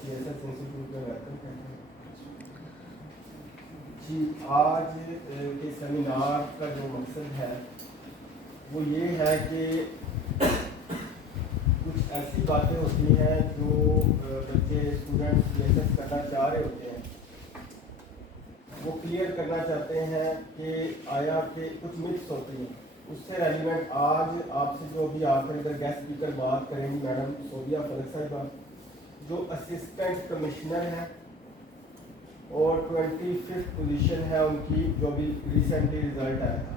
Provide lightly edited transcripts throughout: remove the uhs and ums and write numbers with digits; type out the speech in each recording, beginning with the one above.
CSS institute में welcome करते हैं जी। आज के सेमिनार का जो मकसद है वो ये है कि कुछ ऐसी बातें होती हैं जो बच्चे स्टूडेंट CSS करना चाह रहे होते हैं, वो क्लियर करना चाहते हैं कि आया कि कुछ मिथ्स होती हैं। उससे रेलिवेंट आज आपसे जो भी आपके इधर गेस्ट स्पीकर बात करेंगी मैडम सोबिया फलक साहिबा, जो असिस्टेंट कमिश्नर हैं और 25th पोजीशन है उनकी, जो भी रिसेंटली रिजल्ट आया था,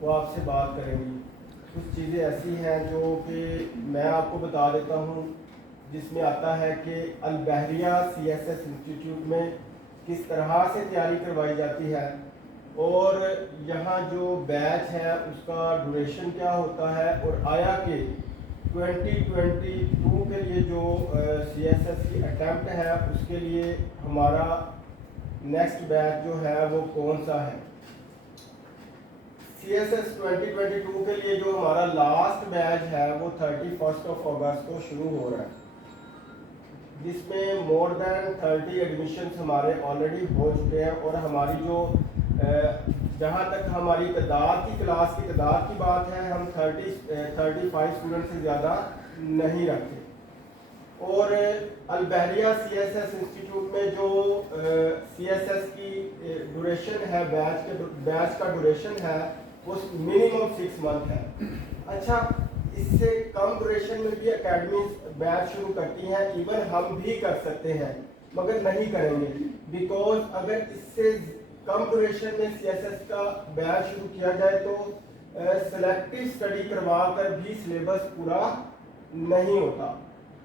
वो आपसे बात करेंगी। कुछ चीज़ें ऐसी हैं जो कि मैं आपको बता देता हूँ, जिसमें आता है कि अल बहरिया CSS इंस्टीट्यूट में किस तरह से तैयारी करवाई जाती है और यहाँ जो बैच है उसका ड्यूरेशन क्या होता है, और आया कि 2022 के लिए जो CSS की अटैम्प्ट है उसके लिए हमारा नेक्स्ट बैच जो है वो कौन सा है। CSS 2022 के लिए जो हमारा लास्ट बैच है वो 31 अगस्त को शुरू हो रहा है, जिसमें मोर देन 30 एडमिशन्स हमारे ऑलरेडी हो चुके हैं। और हमारी जो जहाँ तक हमारी तादाद की क्लास की तादाद की बात है, हम 35 स्टूडेंट से ज़्यादा नहीं रखते। और अल बहरिया CSS इंस्टीट्यूट में जो CSS की ड्यूरेशन है, बैच का ड्यूरेशन है वो मिनिमम 6 मंथ है। अच्छा, इससे कम ड्यूरेशन में भी एकेडमी बैच शुरू करती हैं, इवन हम भी कर सकते हैं मगर नहीं करेंगे, बिकॉज अगर इससे कम ड्यूरेशन में CSS का बैच शुरू किया जाए तो सेलेक्टिव स्टडी करवा कर भी सिलेबस पूरा नहीं होता।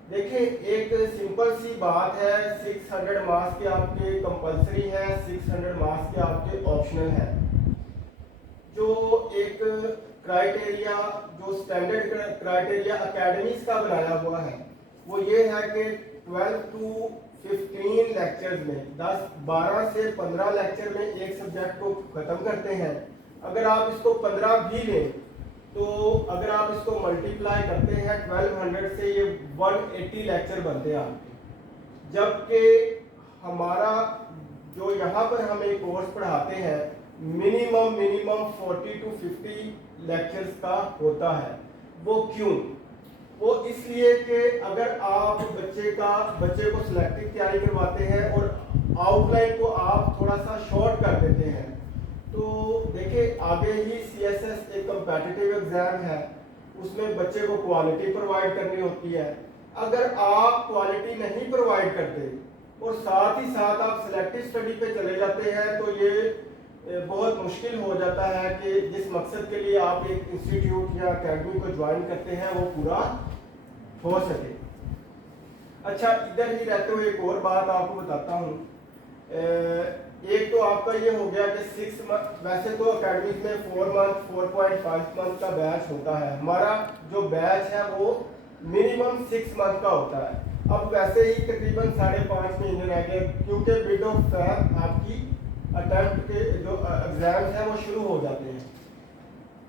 देखिए, एक सिंपल सी बात है, 600 मार्क्स के आपके कंपलसरी है, 600 मार्क्स के आपके ऑप्शनल है। जो एक क्राइटेरिया, जो स्टैंडर्ड क्राइटेरिया एकेडमीज का बनाया हुआ है वो ये है कि 12 to 15 लेक्चर्स में 12 से 15 लेक्चर में एक सब्जेक्ट को ख़त्म करते हैं। अगर आप इसको 15 भी लें तो अगर आप इसको मल्टीप्लाई करते हैं 1200 से, ये 180 लेक्चर बनते हैं आपके। जबकि हमारा जो यहाँ पर हम एक कोर्स पढ़ाते हैं मिनिमम 40 to 50 लेक्चर्स का होता है। वो क्यों? वो इसलिए कि अगर आप बच्चे को सिलेक्टिव तैयारी करवाते हैं और आउटलाइन को आप थोड़ा सा शॉर्ट कर देते हैं, तो देखिए आगे ही CSS एक कम्पिटिटिव एग्जाम है, उसमें बच्चे को क्वालिटी प्रोवाइड करनी होती है। अगर आप क्वालिटी नहीं प्रोवाइड करते और साथ ही साथ आप सिलेक्टिव स्टडी पे चले जाते हैं तो ये बहुत मुश्किल हो जाता है कि जिस मकसद के लिए आप एक इंस्टीट्यूट या अकेडमी को ज्वाइन करते हैं वो पूरा हो सके। अच्छा, इधर ही रहते हुए एक और बात आपको बताता हूँ। एक तो आपका ये हो गया कि 6 मंथ, वैसे तो अकेडमी में 4 मंथ 4.5 मंथ का बैच होता है। हमारा जो बैच है वो मिनिमम 6 मंथ का होता है। अब वैसे ही तकरीबन 5.5 महीने रह गए, क्योंकि मिड ऑफ फैब आपकी अटेम्प्ट के जो एग्जाम्स हैं वो शुरू हो जाते हैं।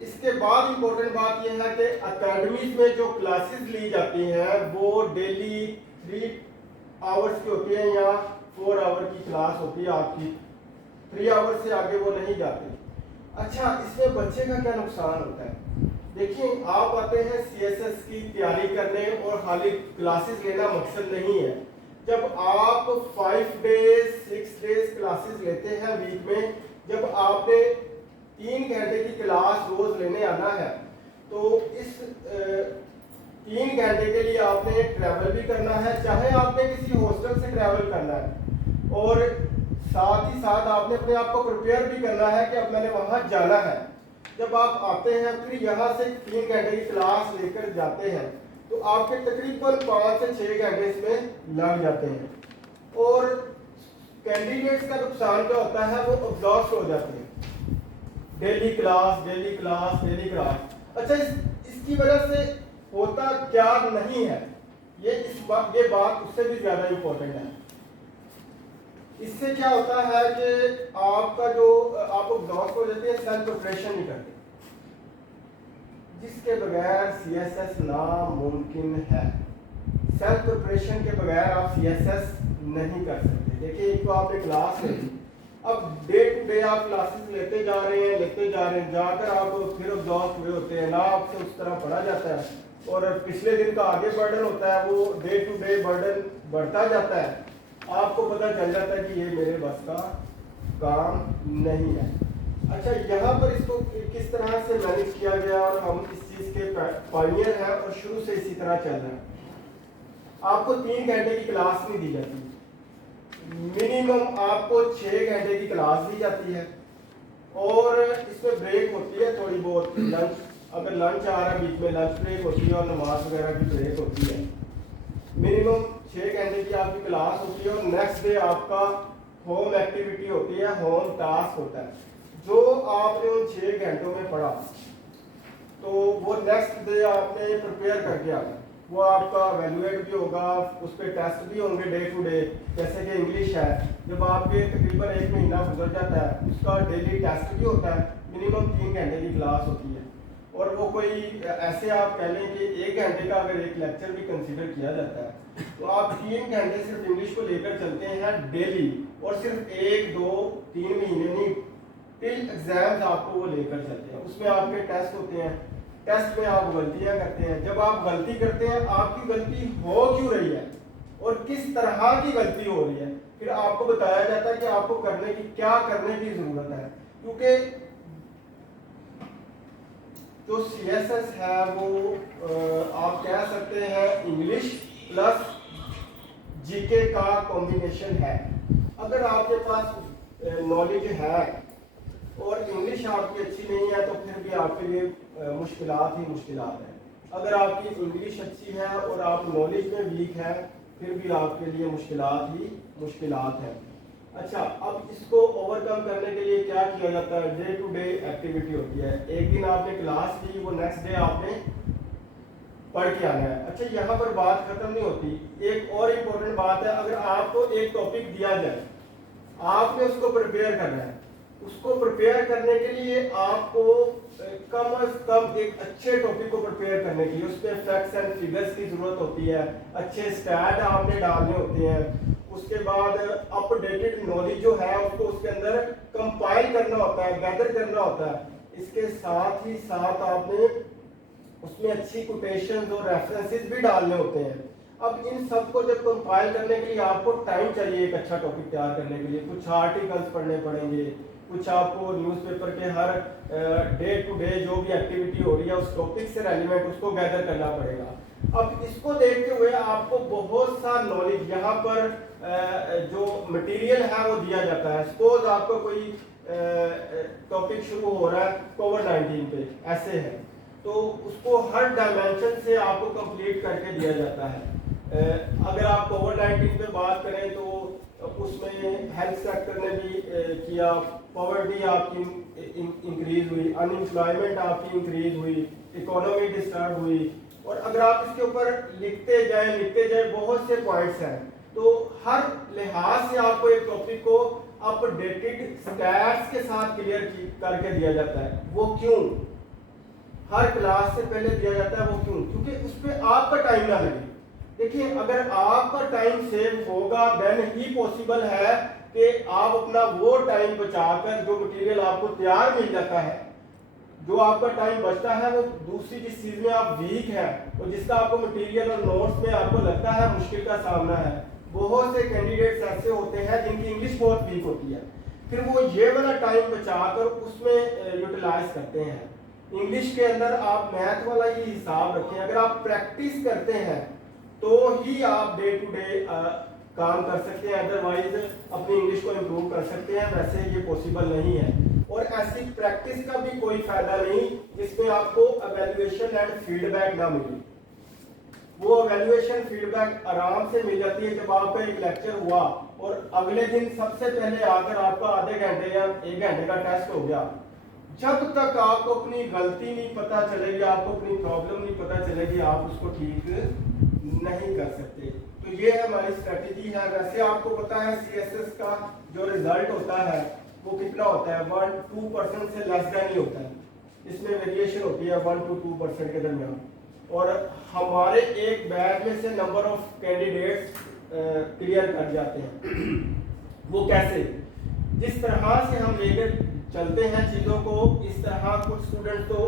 इसके बाद इम्पोर्टेंट बात यह है कि अकेडमीज में जो क्लासेस ली जाती हैं वो डेली 3 आवर्स की होती है या 4 आवर की क्लास होती है आपकी, 3 आवर से आगे वो नहीं जाते। अच्छा, इसमें बच्चे का क्या नुकसान होता है? देखिए, आप आते हैं CSS की तैयारी करने और खाली क्लासेस लेना मकसद नहीं है। जब आप 5 डेज 6 डेज क्लासेस लेते हैं वीक में, जब आपने 3 घंटे की क्लास रोज लेने आना है, तो इस 3 घंटे के लिए आपने ट्रैवल भी करना है, चाहे आपने किसी हॉस्टल से ट्रैवल करना है, और साथ ही साथ आपने अपने आप को प्रिपेयर भी करना है कि अब मैंने वहां जाना है। जब आप आते हैं फिर यहाँ से 3 घंटे की क्लास लेकर जाते हैं तो आपके तकरीबन 5 से 6 घंटे इसमें लग जाते हैं। और कैंडिडेट्स का नुकसान क्या होता है, वो एग्जॉस्ट हो जाते हैं, daily class daily class daily class. अच्छा, इसकी वजह से होता क्या नहीं है, ये बात उससे भी ज्यादा इम्पोर्टेंट है। इससे क्या होता है कि आपका जो आप एग्जॉस्ट हो जाते हैं, सेल्फ प्रिपरेशन नहीं करते, जिसके बगैर CSS नामुमकिन है। सेल्फ प्रिपरेशन के बगैर आप CSS नहीं कर सकते। देखिए एक तो आपने क्लास ली, अब डे टू डे आप क्लासेस लेते जा रहे हैं, जाकर आप फिर एग्जॉस्ट हुए होते हैं, ना आपसे उस तरह पढ़ा जाता है और पिछले दिन का आगे बर्डन होता है, वो डे टू डे बर्डन बढ़ता जाता है, आपको पता चल जाता है कि ये मेरे बस का काम नहीं है। अच्छा, यहाँ पर इसको किस तरह से मैनेज किया गया और हम इस चीज़ के पायनियर हैं और शुरू से इसी तरह चल रहे हैं। आपको 3 घंटे की क्लास नहीं दी जाती, मिनिमम आपको 6 घंटे की क्लास दी जाती है और इसमें ब्रेक होती है थोड़ी बहुत, लंच अगर लंच आ रहा है बीच में लंच ब्रेक होती है और नमाज वगैरह की ब्रेक होती है। मिनिमम 6 घंटे की आपकी क्लास होती है और नेक्स्ट डे आपका होम एक्टिविटी होती है, होम टास्क होता है। जो आपने उन 6 घंटों में पढ़ा तो वो नेक्स्ट डे आपने प्रिपेयर करके आना, वो आपका वैल्यूएट भी होगा, उस पर टेस्ट भी होंगे डे टू डे। जैसे कि इंग्लिश है, जब आपके तकरीबन 1 महीना गुजर जाता है उसका डेली टेस्ट भी होता है, मिनिमम 3 घंटे की क्लास होती है। और वो कोई ऐसे आप कह लें कि 1 घंटे का अगर एक लेक्चर भी कंसीडर किया जाता है तो आप 3 घंटे सिर्फ इंग्लिश को लेकर चलते हैं डेली, और सिर्फ 1, 2, 3 महीने नहीं, टिल एग्जाम्स आपको वो लेकर चलते हैं। उसमें आपके टेस्ट होते हैं, टेस्ट में आप गलतियां करते हैं। जब आप गलती करते हैं, आपकी गलती हो क्यों रही है और किस तरह की गलती हो रही है, फिर आपको बताया जाता है कि आपको क्या करने की जरूरत है। क्योंकि जो CSS है वो आप कह सकते हैं इंग्लिश प्लस जीके का कॉम्बिनेशन है। अगर आपके पास नॉलेज है और इंग्लिश आपकी अच्छी नहीं है तो फिर भी आपके लिए मुश्किलात ही मुश्किलात है। अगर आपकी इंग्लिश अच्छी है और आप नॉलेज में वीक है फिर भी आपके लिए मुश्किलात ही मुश्किलात है। अच्छा, अब इसको ओवरकम करने के लिए क्या किया जाता है? डे टू डे एक्टिविटी होती है। एक दिन आपने क्लास ली, वो नेक्स्ट डे आपने पढ़ के आना है। अच्छा, यहाँ पर बात खत्म नहीं होती, एक और इम्पोर्टेंट बात है। अगर आपको एक टॉपिक दिया जाए, आपने उसको प्रिपेयर करना है। उसको प्रिपेयर करने के लिए आपको कम से कम एक अच्छे टॉपिक को प्रिपेयर करने के लिए उसमें फैक्ट्स एंड फिगर्स की जरूरत होती है, अच्छे स्टैट आपने डालने होते हैं, उसके बाद अपडेटेड नॉलेज जो है उसको उसके अंदर कंपाइल करना होता है, गैदर करना होता है। इसके साथ ही साथ आपने उसमें अच्छी कोटेशंस और रेफरेंसेस भी डालने होते हैं। अब इन सब को जब कंपाइल करने के लिए आपको टाइम चाहिए एक अच्छा टॉपिक तैयार करने के लिए। कुछ आर्टिकल्स पढ़ने पड़ेंगे, कुछ आपको न्यूज़पेपर के हर डे टू डे जो भी एक्टिविटी हो रही है उस टॉपिक से रेलिवेंट उसको गैदर करना पड़ेगा। अब इसको देखते हुए आपको बहुत सा नॉलेज यहाँ पर जो मटेरियल है वो दिया जाता है। सपोज आपको कोई टॉपिक शुरू हो रहा है कोविड-19 पे, ऐसे है तो उसको हर डायमेंशन से आपको कंप्लीट करके दिया जाता है। अगर आप कोविड-19 पे बात करें तो उसमें हेल्थ सेक्टर ने भी किया, पॉवर्टी आपकी इंक्रीज हुई, अनएम्प्लॉयमेंट आपकी इंक्रीज हुई, इकोनॉमी डिस्टर्ब हुई। और अगर आप इसके ऊपर लिखते जाए बहुत से पॉइंट्स हैं, तो हर लिहाज से आपको एक टॉपिक को अपडेटेड स्टैट्स के साथ क्लियर करके दिया जाता है। वो क्यों हर क्लास से पहले दिया जाता है, वो क्यों? क्योंकि उस पर आपका टाइम ना लगे। देखिए, अगर आपका टाइम सेव होगा देन ही पॉसिबल है कि आप अपना वो टाइम बचाकर जो मटेरियल आपको तैयार मिल जाता है, जो आपका टाइम बचता है वो दूसरी जिस चीज में आप वीक है और जिसका आपको मटेरियल और नोट्स में आपको लगता है मुश्किल का सामना है। बहुत से कैंडिडेट्स ऐसे होते हैं जिनकी इंग्लिश बहुत वीक होती है, फिर वो ये वाला टाइम बचाकर उसमें यूटिलाइज करते हैं। इंग्लिश के अंदर आप मैथ वाला ही हिसाब रखें। अगर आप प्रैक्टिस करते हैं तो ही आप डे टू डे काम कर सकते हैं, अदरवाइज अपनी इंग्लिश को इम्प्रूव कर सकते हैं। वैसे ये पॉसिबल नहीं है और ऐसी प्रैक्टिस का भी कोई फायदा नहीं जिसमें आपको एवेल्युएशन एंड फीडबैक ना मिले। वो एवेल्युएशन फीडबैक आराम से मिल जाती है जब आपका एक लेक्चर हुआ और अगले दिन सबसे पहले आकर आपका आधे घंटे या 1 घंटे का टेस्ट हो गया। जब तक आपको अपनी गलती नहीं पता चलेगी, आपको अपनी प्रॉब्लम नहीं पता चलेगी, आप उसको ठीक नहीं कर सकते। तो ये हमारी स्ट्रेटेजी है। वैसे आपको पता है CSS का जो रिजल्ट होता है वो कितना होता है, 1-2% से लेस देन ही होता है। इसमें वेरिएशन होती है 1 to 2% के दरमियान। और हमारे एक बैच में से नंबर ऑफ कैंडिडेट्स क्लियर कर जाते हैं। वो कैसे? जिस तरह से हम लेकर चलते हैं चीज़ों को, इस तरह कुछ स्टूडेंट तो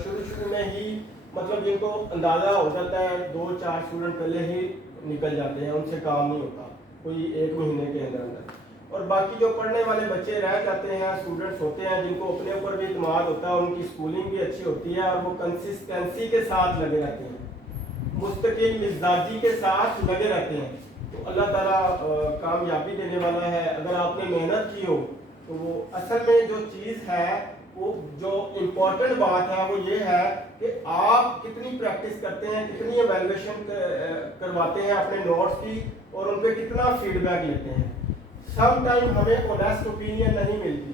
शुरू में ही मतलब जिनको अंदाज़ा हो जाता है, 2-4 स्टूडेंट पहले ही निकल जाते हैं, उनसे काम नहीं होता कोई 1 महीने के अंदर। और बाकी जो पढ़ने वाले बच्चे रह जाते हैं, स्टूडेंट्स होते हैं जिनको अपने ऊपर भी इत्मीनान होता है, उनकी स्कूलिंग भी अच्छी होती है और वो कंसिस्टेंसी के साथ लगे रहते हैं, मुस्तकिल मिजाजी के साथ लगे रहते हैं, तो अल्लाह ताला कामयाबी देने वाला है। अगर आपने मेहनत की हो तो वो असल में जो चीज़ है, वो जो इम्पोर्टेंट बात है वो ये है कि आप कितनी प्रैक्टिस करते हैं, कितनी एवेल्युएशन करवाते हैं अपने नोट्स की और उन पर कितना फीडबैक लेते हैं। सम टाइम हमें ऑनेस्ट ओपिनियन नहीं मिलती,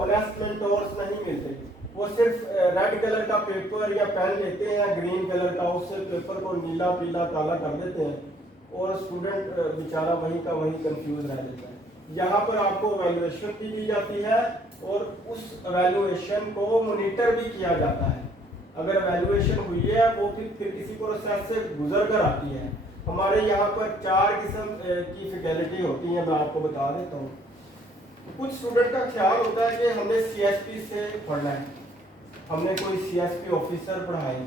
ऑनेस्ट मेंटोर्स नहीं मिलते, वो सिर्फ रेड कलर का पेपर या पेन लेते हैं ग्रीन कलर का, उससे पेपर को नीला पीला काला कर देते हैं और स्टूडेंट बेचारा वहीं का वहीं कंफ्यूज रह जाता है। यहाँ पर आपको एवेल्युएशन भी दी जाती है और उस एवेल्युएशन को मॉनिटर भी किया जाता है। अगर एवेल्युएशन हुई है वो फिर किसी प्रोसेस से गुजर कर आती है। हमारे यहाँ पर 4 किस्म की फैकल्टी होती हैं, मैं आपको बता देता हूँ। कुछ स्टूडेंट का ख्याल होता है कि हमने CSP से पढ़ना है, हमने कोई CSP ऑफिसर पढ़ाए।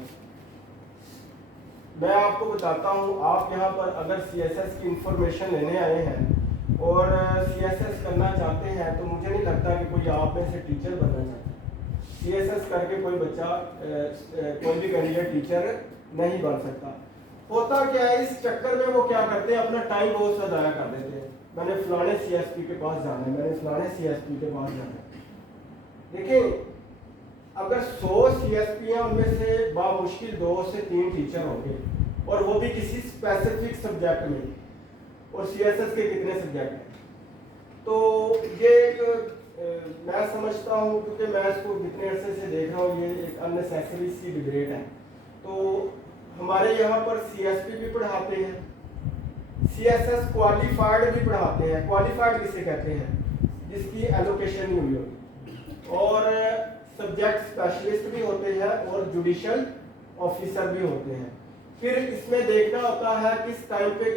मैं आपको बताता हूँ, आप यहाँ पर अगर CSS की इंफॉर्मेशन लेने आए हैं और CSS करना चाहते हैं तो मुझे नहीं लगता कि कोई आप में से टीचर बनना चाहता है। CSS करके कोई बच्चा कोई भी कैंडिडेट टीचर नहीं बन सकता। होता क्या है, इस चक्कर में वो क्या करते हैं, अपना टाइम बहुत सा ज़ाया कर देते हैं। मैंने फलाने CSP के पास जाना है, मैंने फलाने CSP के पास जाना है। देखिए, अगर 100 CSP हैं उनमें से बामुश्किल 2 से 3 टीचर होंगे और वो भी किसी स्पेसिफिक सब्जेक्ट में। और CSS के कितने सब्जेक्ट हैं? तो ये एक मैं समझता हूँ, क्योंकि मैं इसको जितने अरसे से देख रहा हूँ, ये एक अननेसेसरी सी डिबेट है। तो हमारे यहाँ पर CSP भी पढ़ाते हैं, CSS क्वालिफाइड भी पढ़ाते हैं। क्वालिफाइड किसे कहते हैं? जिसकी एलोकेशन नहीं हुई होती। और सब्जेक्ट स्पेशलिस्ट भी होते हैं और जुडिशल ऑफिसर भी होते हैं। फिर इसमें देखना होता है किस टाइम पे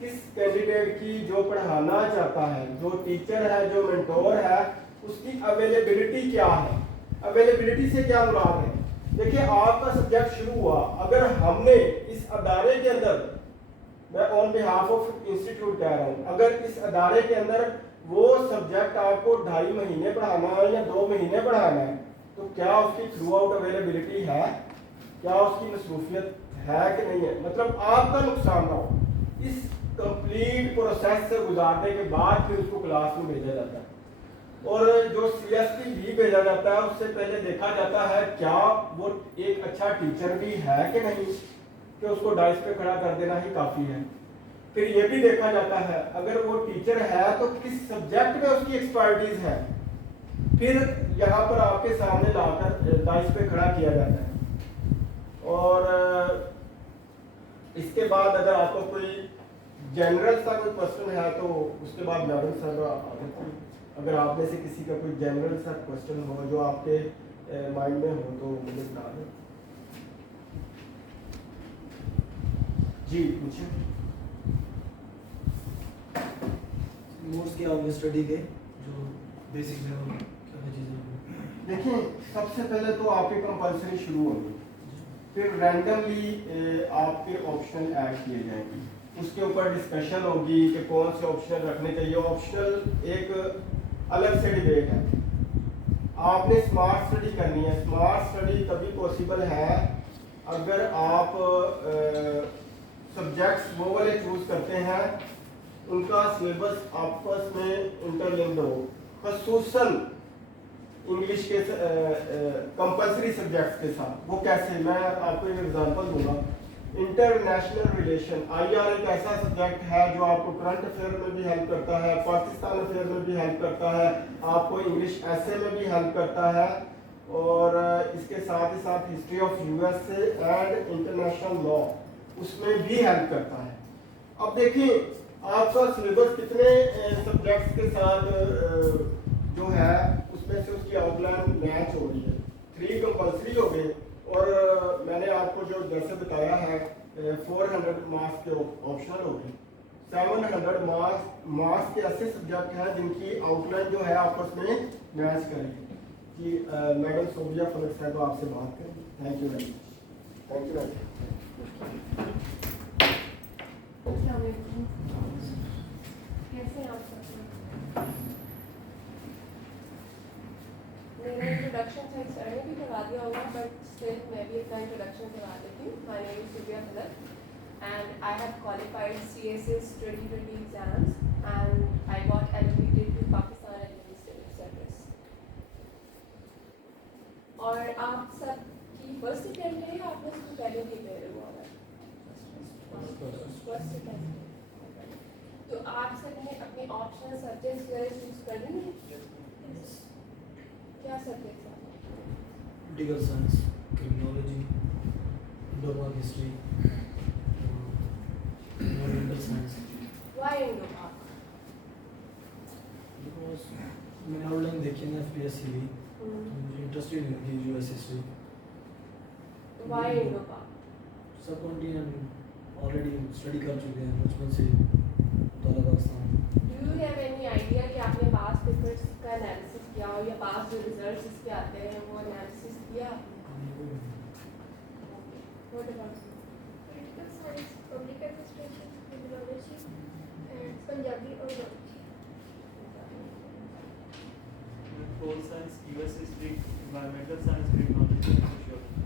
किस कैंडिडेट की जो पढ़ाना चाहता है, जो टीचर है, जो मेंटोर है, उसकी अवेलेबिलिटी क्या है। अवेलेबिलिटी से क्या मुराद है? देखिए, आपका सब्जेक्ट शुरू हुआ, अगर हमने इस अदारे के अंदर, मैं ऑन बिहाफ ऑफ इंस्टीट्यूट कह रहा हूँ, अगर इस अदारे के अंदर वो सब्जेक्ट आपको 2.5 महीने पढ़ाना है या 2 महीने पढ़ाना है, तो क्या उसकी थ्रू आउट अवेलेबिलिटी है? क्या उसकी मसरूफियत है कि नहीं है? मतलब आपका नुकसान ना हो। इस कंप्लीट प्रोसेस से गुजारने के बाद फिर उसको क्लास में भेजा जाता है। और जो CSP भी भेजा जाता है, उससे पहले देखा जाता है क्या वो एक अच्छा टीचर भी है कि नहीं, कि उसको डाइस पे खड़ा कर देना ही काफ़ी है। फिर ये भी देखा जाता है अगर वो टीचर है तो किस सब्जेक्ट में उसकी एक्सपर्टीज है। फिर यहाँ पर आपके सामने लाकर डाइस पे खड़ा किया जाता है। और इसके बाद अगर आपको कोई जनरल सा कोई क्वेश्चन है तो उसके बाद मैडम साहब, अगर आप में से किसी का कोई जनरल सा क्वेश्चन हो जो आपके माइंड में हो तो मुझे बता दें। जी पूछिए। मोड्स क्या होंगे स्टडी के, जो बेसिक लेवल क्या चीज़ें? देखिए, सबसे पहले तो आपके कंपलसरी शुरू होंगे, फिर रैंडमली आपके ऑप्शन ऐड किए जाएंगे, उसके ऊपर डिस्कशन होगी कि कौन से ऑप्शन रखने चाहिए। ऑप्शनल एक अलग से डिबेट है। आपने स्मार्ट स्टडी करनी है। स्मार्ट स्टडी तभी पॉसिबल है अगर आप सब्जेक्ट्स वो वाले चूज करते हैं उनका सिलेबस आपस में इंटरलिंक्ड हो, खसूसन इंग्लिश के कंपलसरी सब्जेक्ट्स के साथ। वो कैसे? मैं आपको एक एग्जांपल दूंगा। इंटरनेशनल रिलेशन, IR एक ऐसा सब्जेक्ट है जो आपको करंट अफेयर में भी हेल्प करता है, पाकिस्तान अफेयर में भी हेल्प करता है, आपको इंग्लिश ऐसे में भी हेल्प करता है, और इसके साथ ही साथ history of USA and international law उसमें भी हेल्प करता है। अब देखिए, आपका सिलेबस कितने सब्जेक्ट्स के साथ जो है उसमें से उसकी आउटलाइन मैच हो रही है। 3 कंपल्सरी हो गए, और मैंने आपको जो जैसे ऑप्शनल होगी। 700 मार्क्स के ऐसे सब्जेक्ट हैं जिनकी आउटलाइन जो है आपस में मैच करेगी। कि मैडम सोबिया फलक साहब आपसे बात करें। Thank you madam. Thank you madam. कैसे हैं आप सब? मेरा इंट्रोडक्शन शायद सर ने भी करवा दिया होगा, बट स्टिल मैं भी अपना इंट्रोडक्शन करवा देती हूँ। माय नेम इज सोबिया फलक and I have qualified CSS 2020 exams and I got allocated to Pakistan Administrative Service. और आप सब की फर्स्ट अटेम्प्ट है या आपने इसको पहले भी दे रहे हो? First attempt. तो आप सब ने अपने ऑप्शनल सब्जेक्ट्स वगैरह चूज कर लिए? क्या सब्जेक्ट्स हैं? Political science, criminology, Indo-Pak history, environmental science. Why Indo-Pak? Because मैंने आउटलाइन देखी ना FPSC की, तो मुझे इंटरेस्टेड नहीं थी US history. Why Indo-Pak? सब कॉन्टिनेंट ऑलरेडी स्टडी कर चुके हैं बचपन से तौला Pakistan. Do you have any idea कि आपने पास पेपर्स का एनालिसिस किया हो या पास जो रिजल्ट्स इसके आते हैं वो एनालिसिस किया? What about you? Political science, public administration, criminology, and Punjabi or Urdu. Pole science, US history, environmental science, criminology and sociology.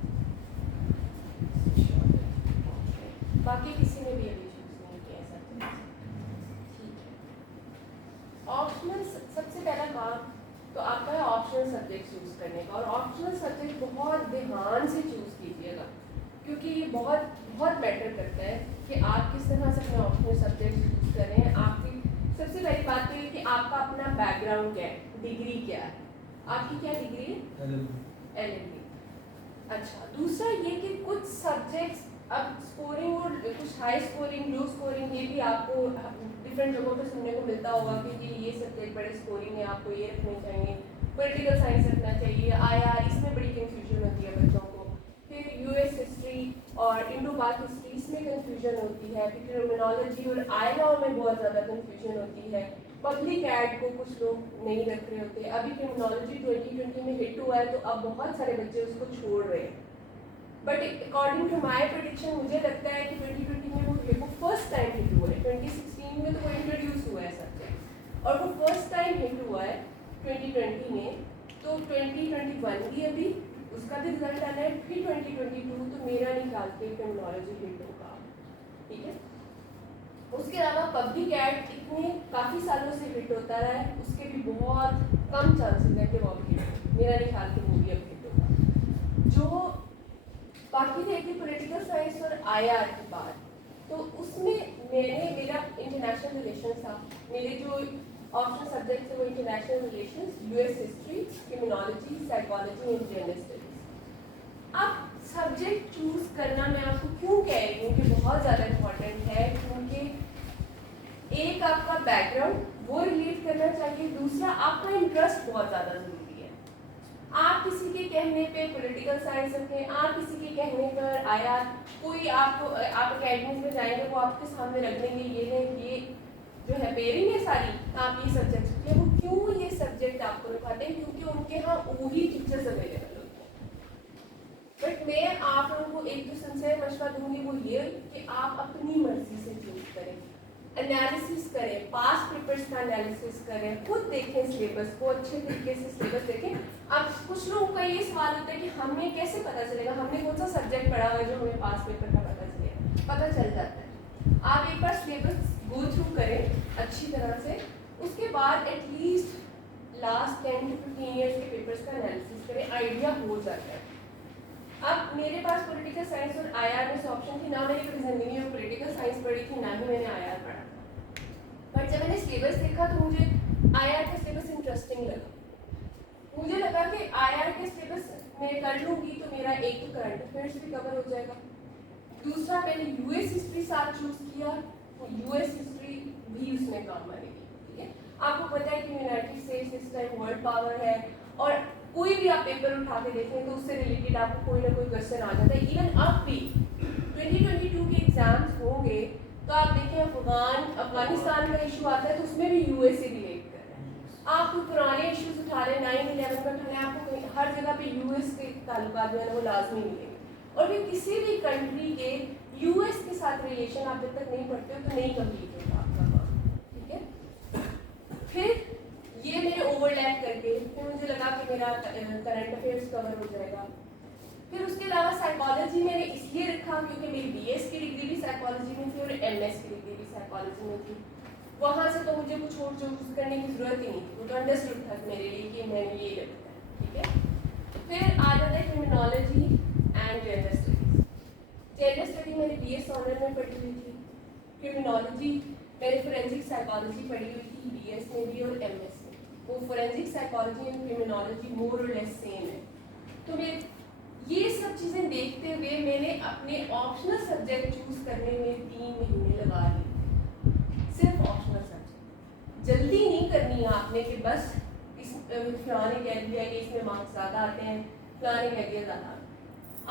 बाकी किसी ने भी अभी चूज नहीं किया सब्जेक्ट। ठीक है। ऑप्शनल सबसे पहला काम तो आपका है ऑप्शनल सब्जेक्ट चूज करने का, और ऑप्शनल सब्जेक्ट बहुत ध्यान से चूज कीजिएगा, क्योंकि ये बहुत बहुत मैटर करता है कि आप किस तरह से अपने ऑप्शनल सब्जेक्ट चूज कर रहे हैं। आपकी सबसे पहली बात तो ये कि आपका अपना बैकग्राउंड क्या है, डिग्री क्या है, आपकी क्या डिग्री है? LLB। अच्छा, दूसरा ये कि कुछ सब्जेक्ट्स अब स्कोरिंग और कुछ हाई स्कोरिंग, लो स्कोरिंग, ये भी आपको डिफरेंट जगहों पे सुनने को मिलता होगा कि ये सब्जेक्ट बड़े स्कोरिंग है, आपको ये रखने चाहिए, पॉलिटिकल साइंस रखना चाहिए, IR, इसमें बड़ी कंफ्यूजन होती है बच्चों को। फिर US हिस्ट्री और इंडो-पाक हिस्ट्री, इसमें कंफ्यूजन होती है। फिर क्रिमिनोलॉजी और आयलाओ में बहुत ज़्यादा कंफ्यूजन होती है। पब्लिक एड को कुछ लोग नहीं रख रहे होते। अभी क्रिमिनोलॉजी 2020 में हिट हुआ है, तो अब बहुत सारे बच्चे उसको छोड़ रहे हैं। But according to my prediction मुझे लगता है कि 2020 में वो फर्स्ट टाइम हिट हुआ है। 2016 में तो वो इंट्रोड्यूस हुआ है सब्जेक्ट, और वो फर्स्ट टाइम हिट हुआ है 2020 में। तो 2021 भी अभी उसका भी रिजल्ट आना है, फिर 2022, तो मेरा नहीं ख्याल कि क्रिमिनोलॉजी हिट होगा। ठीक है। उसके अलावा पब्लिक एड इतने काफ़ी सालों से हिट होता रहा है, उसके भी बहुत कम चांसेस है कि वो अब हिट हो। मेरा नहीं ख्याल कि वो भी अब हिट होगा। जो बाकी रही थी पॉलिटिकल साइंस और IR की बात, तो उसमें मेरा इंटरनेशनल रिलेशन था। मेरे जो ऑप्शनल सब्जेक्ट थे वो international relations, US history, criminology, psychology and general studies. अब सब्जेक्ट चूज करना मैं आपको क्यों कह रही हूँ कि बहुत ज़्यादा इम्पोर्टेंट है, क्योंकि एक आपका बैकग्राउंड वो रिलेट करना चाहिए, दूसरा आपका इंटरेस्ट बहुत ज़्यादा ज़रूरी है। आप किसी के कहने पे पॉलिटिकल साइंस रखें, आप किसी के कहने पर IR, कोई आपको आप अकेडमी में जाएंगे वो आपके सामने रख देंगे ये जो है पेयरिंग है सारी, आप ये सब्जेक्ट रखिए। वो क्यों ये सब्जेक्ट आपको रखाते हैं? क्योंकि उनके यहाँ वही टीचर्स अवेलेबल होते हैं। बट मैं आप लोगों को एक जो सिंसियर मशवरा दूंगी वो ये कि आप अपनी मर्जी से चूज करें, एनालिसिस करें, पास पेपर्स का एनालिसिस करें, खुद देखें सिलेबस को, अच्छे तरीके से सिलेबस देखें। अब कुछ लोगों का ये सवाल होता है कि हमें कैसे पता चलेगा, हमने कौन सा सब्जेक्ट पढ़ा हुआ है जो हमें पास पेपर का पता चलेगा? पता चल जाता है। आप एक बार सिलेबस गो थ्रू करें अच्छी तरह से, उसके बाद एटलीस्ट लास्ट 10 to 15 ईयर्स के पेपर्स का एनालिसिस करें, आइडिया हो जाता है। अब मेरे पास पॉलिटिकल साइंस और IR में से ऑप्शन थी, ना मैंने कभी जिंदगी में पॉलिटिकल साइंस पढ़ी थी, ना ही मैंने IR पढ़ा था। बट जब मैंने सिलेबस देखा तो मुझे IR का सिलेबस इंटरेस्टिंग लगा। मुझे लगा कि IR के सिलेबस मैं कर लूँगी तो मेरा एक तो करंट अफेयर्स भी कवर हो जाएगा, दूसरा मैंने US हिस्ट्री साथ चूज़ किया, तो US हिस्ट्री भी उसमें काम आएगी। ठीक है। आपको पता है कि यूनाइटेड स्टेट्स इस टाइम वर्ल्ड पावर है, और कोई भी आप पेपर उठा के देखें तो उससे रिलेटेड आपको कोई ना कोई क्वेश्चन आ जाता है। इवन अब भी 2022 के एग्जाम्स होंगे तो आप देखें अफगानिस्तान का इशू आता है तो उसमें भी यूएस से रिलेट कर रहे हैं। आप कोई पुराने इश्यूज उठा रहे 9/11 में उठाने, आपको हर जगह पे यूएस के ताल्लुकात जो है ना वो लाजमी मिलेंगे। और फिर किसी भी कंट्री के यूएस के साथ रिलेशन आप जब तक नहीं पढ़ते हो तो नहीं कंप्लीट होगा आपका काम, ठीक है। फिर ये मैंने ओवरलैप करके फिर मुझे लगा कि मेरा करंट अफेयर्स कवर हो जाएगा। फिर उसके अलावा साइकोलॉजी मैंने इसलिए रखा क्योंकि मेरी बीएस की डिग्री भी साइकोलॉजी में थी और एमएस की डिग्री भी साइकोलॉजी में थी। वहाँ से तो मुझे कुछ और चूज करने की जरूरत ही नहीं थी, वो तो अंडरस्टूड था मेरे लिए कि मैंने ये रखा है, ठीक है। फिर आ जाता है criminology and gender studies. Gender study मैंने बीएस ऑनर में पढ़ी हुई थी। क्रिमिनोलॉजी मैंने फोरेंसिक साइकोलॉजी पढ़ी हुई थी बीएस में भी और एमएस में। वो फोरेंसिक साइकोलॉजी एंड क्रिमिनोलॉजी मोर और लेस सेम है। तो मैं ये सब चीज़ें देखते हुए मैंने अपने ऑप्शनल सब्जेक्ट चूज करने में 3 महीने लगा लिए, सिर्फ ऑप्शनल सब्जेक्ट। जल्दी नहीं करनी है आपने कि बस इस फलाने कह दिया कि इसमें मार्क्स ज़्यादा आते हैं, फलाने कह दिया ज़्यादा।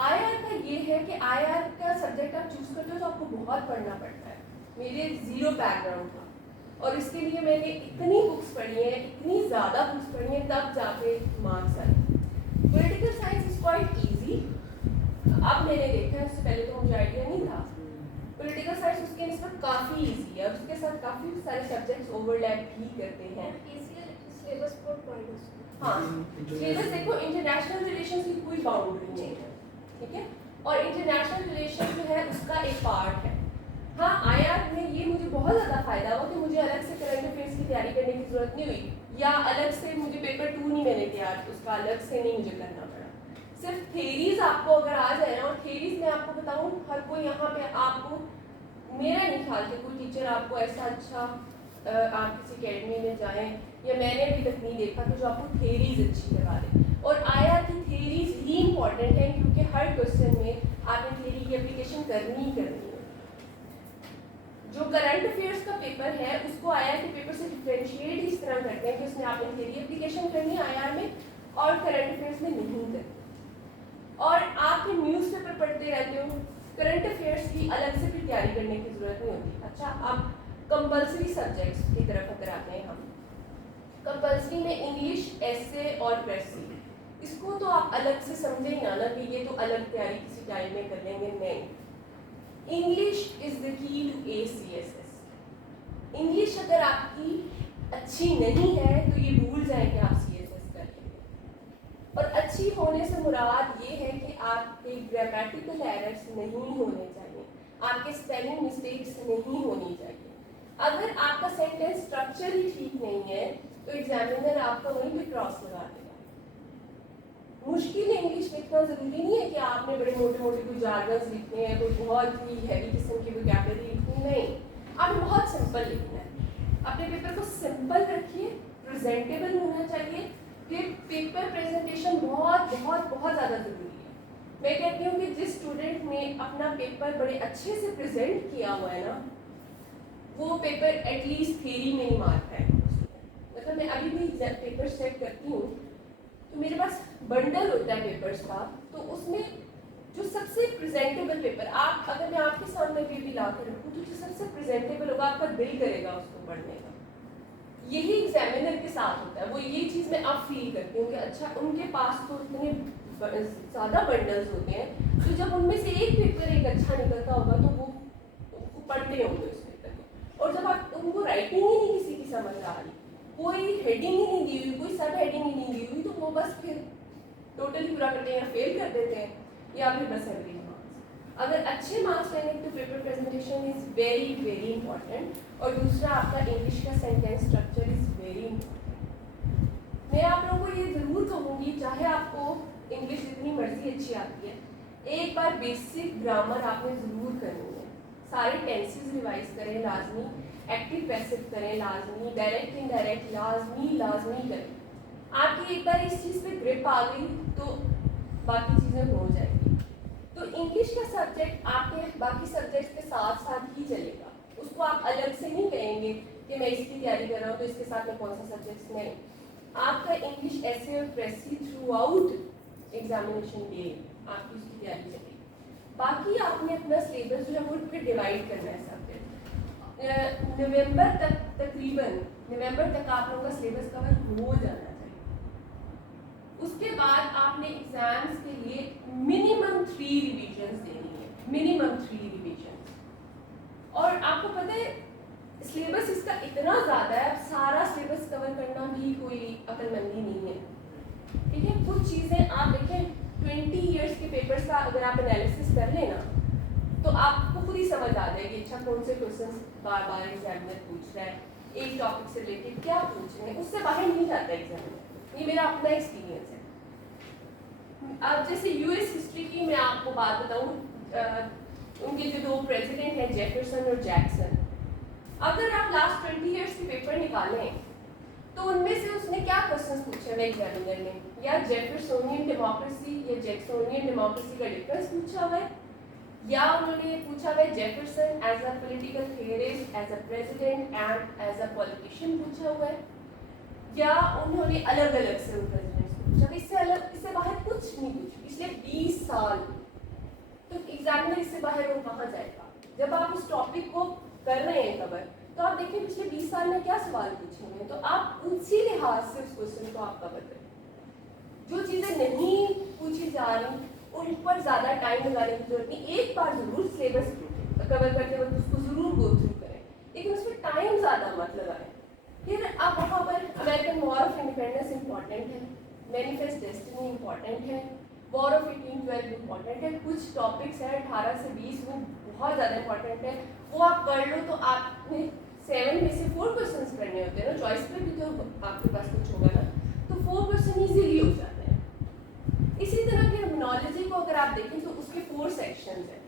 आईआर का ये है कि आईआर का सब्जेक्ट आप चूज करते हो तो आपको बहुत पढ़ना पड़ता है। मेरे ज़ीरो बैकग्राउंड था और इसके लिए मैंने इतनी बुक्स पढ़ी हैं, इतनी ज़्यादा बुक्स पढ़ी हैं, तब जाके मार्क्स आए। Political science is quite easy. अब मैंने देखा है, उससे पहले तो मुझे आइडिया नहीं था। पॉलिटिकल साइंस उसके निस्बत काफ़ी इजी है और उसके साथ काफ़ी सारे सब्जेक्ट्स ओवरलैप भी करते हैं। सिलेबस बहुत वाइड है उसका। हाँ, सिलेबस देखो, इंटरनेशनल रिलेशंस की कोई बाउंड्री नहीं है, ठीक है। और इंटरनेशनल रिलेशन जो है उसका एक पार्ट है। हाँ, आईआर में ये मुझे बहुत ज़्यादा फायदा हुआ कि मुझे अलग से करंट अफेयर्स की तैयारी करने की जरूरत नहीं हुई, या अलग से मुझे पेपर 2 नहीं मैंने तैयार, उसका अलग से नहीं मुझे करना पड़ा। सिर्फ थेरीज आपको अगर आ जाए ना, और थेरीज में आपको बताऊँ, हर कोई यहाँ पे आपको, मेरा नहीं ख्याल कि कोई टीचर आपको ऐसा अच्छा आप किसी अकेडमी में जाएं, या मैंने अभी तक नहीं देखा कि जो आपको थेरीज अच्छी लगा दे। और आईआर की थेरीज ही इम्पॉर्टेंट है क्योंकि हर क्वेश्चन में आपने थेरी की एप्लीकेशन करनी ही करनी है। जो करंट अफेयर्स का पेपर है उसको आईआर के पेपर से डिफरेंशिएट इस तरह करते हैं कि उसमें आपने थेरी एप्लीकेशन करनी है आईआर में और करंट अफेयर्स में नहीं करनी। और आप फिर न्यूज़पेपर पढ़ते रहते हो, करंट अफेयर्स की अलग से फिर तैयारी करने की जरूरत नहीं होती। अच्छा, अब कंपल्सरी सब्जेक्ट्स की तरफ अगर आते हैं हम, कंपल्सरी में इंग्लिश, एसे और प्रेसी। इसको तो आप अलग से समझे ही ना कि ये तो अलग तैयारी किसी टाइम में कर लेंगे, नहीं। English is the key to ACSS। English अगर आपकी अच्छी नहीं है तो ये भूल जाए कि आप CSS कर लेंगे। और अच्छी होने से मुराद ये है कि आपके ग्रामेटिकल एरर्स नहीं होने चाहिए, आपके स्पेलिंग मिस्टेक्स नहीं होनी चाहिए। अगर आपका सेंटेंस स्ट्रक्चर ही ठीक नहीं है तो एग्जामिनर आपका वहीं पे क्रॉस लगा देगा। मुश्किल इंग्लिश लिखना ज़रूरी नहीं है कि आपने बड़े मोटे मोटे कोई जार्गन्स लिखने हैं, कोई बहुत ही हैवी किस्म की वोकैबुलरी लिखनी, नहीं। आपने बहुत सिंपल लिखना है। अपने पेपर को सिंपल रखिए, प्रेजेंटेबल होना चाहिए। फिर पेपर प्रेजेंटेशन बहुत बहुत बहुत ज़्यादा ज़रूरी है। मैं कहती हूँ कि जिस स्टूडेंट ने अपना पेपर बड़े अच्छे से प्रेजेंट किया हुआ है ना, वो पेपर एटलीस्ट थ्योरी में ही मारता है। मतलब मैं अभी भी पेपर चेक करती हूँ तो मेरे पास बंडल होता है पेपर्स का, तो उसमें जो सबसे प्रेजेंटेबल पेपर, आप अगर मैं आपके सामने भी ला कर रखूँ तो जो सबसे प्रेजेंटेबल होगा, आपका दिल करेगा उसको पढ़ने का। यही एग्जामिनर के साथ होता है। वो ये चीज़ मैं अब फील करती हूँ कि अच्छा, उनके पास तो इतने ज़्यादा बंडल्स होते हैं, तो जब उनमें से एक पेपर एक अच्छा निकलता होगा तो वो पढ़ते होंगे उस पेपर को। और जब आप उनको राइटिंग ही नहीं किसी की समझ आ रही, कोई हेडिंग ही नहीं दी हुई, कोई सब हेडिंग ही नहीं दी हुई, तो वो बस फिर टोटली पूरा करते हैं या फेल कर देते हैं, या फिर बस एवरेज मार्क्स। अगर अच्छे मार्क्स लेने तो paper presentation is very very important. और दूसरा, आपका इंग्लिश का sentence structure is very important. मैं आप लोगों को ये ज़रूर कहूँगी, चाहे आपको इंग्लिश जितनी मर्जी अच्छी आती है, एक बार बेसिक ग्रामर आपने ज़रूर करनी है। सारे टेंसेस रिवाइज करें लाजमी, एक्टिव पैसिव करें लाजमी, डायरेक्ट इनडायरेक्ट लाजमी करें। आपकी एक बार इस चीज़ पे ग्रिप आ गई तो बाकी चीज़ें हो जाएगी। तो इंग्लिश का सब्जेक्ट आपके बाकी सब्जेक्ट्स के साथ साथ ही चलेगा, उसको आप अलग से नहीं कहेंगे कि मैं इसकी तैयारी कर रहा हूँ तो इसके साथ में कौन सा सब्जेक्ट्स नहीं। आपका इंग्लिश ऐसे और प्रेसी थ्रू आउट एग्जामिनेशन डे आपकी उसकी तैयारी चलेगी। बाकी आपने अपना सिलेबस जो है वो फिर डिवाइड करना है सब्जेक्ट। नवंबर तक, तकरीबन नवंबर तक आप लोगों का सिलेबस कवर हो जाना चाहिए। उसके बाद आपने एग्जाम्स के लिए मिनिमम 3 रिविजन्स देनी है, मिनिमम 3 रिविजन्स। और आपको पता है सिलेबस इसका इतना ज़्यादा है, अब सारा सिलेबस कवर करना भी कोई अक्लमंदी नहीं है, ठीक है। कुछ चीज़ें आप देखें 20 इयर्स के पेपर्स का अगर आप एनालिसिस कर लेना तो आपको खुद ही समझ आ जाएगी अच्छा कौन से क्वेश्चंस बार बार एग्जामिनर पूछ रहा है, एक टॉपिक से रिलेटेड क्या पूछ रहे हैं, उससे बाहर नहीं जाता एग्जामिनर। ये मेरा अपना एक्सपीरियंस है। अब जैसे यूएस हिस्ट्री की मैं आपको बात बताऊँ, उनके जो 2 प्रेसिडेंट हैं जेफरसन और जैक्सन, अगर आप लास्ट 20 इयर्स के पेपर निकालें तो उनमें से उसने क्या क्वेश्चंस पूछे हुए एग्जामिनर ने, या जेफरसोनियन डेमोक्रेसी या जैक्सोनियन डेमोक्रेसी का डिफरेंस पूछा हुआ है, या उन्होंने पूछा हुआ है Jefferson as a political theorist, as a president and as a politician पूछा हुआ है, या उन्होंने अलग अलग से उन प्रेसिडेंट्स को पूछा। इससे अलग, इससे बाहर कुछ नहीं पूछा पिछले 20 साल। तो एग्जामिनर इससे बाहर वो कहाँ जाएगा? जब आप उस टॉपिक को कर रहे हैं कवर, तो आप देखिए पिछले 20 साल में क्या सवाल पूछे हुए हैं, तो आप उसी लिहाज से उस क्वेश्चन को आप कवर करें। जो चीज़ें नहीं पूछी जा रही उन पर ज़्यादा टाइम लगाने की जरूरत नहीं। एक बार जरूर सिलेबस कवर करते वक्त उसको ज़रूर गो थ्रू करें, लेकिन उसमें टाइम ज़्यादा मत लगाएं। फिर आप वहाँ पर American war of independence important है, मैनिफेस्ट डेस्टिनी इंपॉर्टेंट है, वॉर ऑफ 1812 इंपॉर्टेंट है, कुछ टॉपिक्स हैं 18 से 20 वो बहुत ज़्यादा इंपॉर्टेंट है, वो आप कर लो तो आपने 7 में से 4 क्वेश्चंस करने होते हैं ना, चॉइस में भी तो आपके पास कुछ होगा ना, तो 4 क्वेश्चन ईजीली हो जाते हैं। इसी तरह टर्मिनोलॉजी को अगर आप देखें तो उसके 4 सेक्शंस हैं।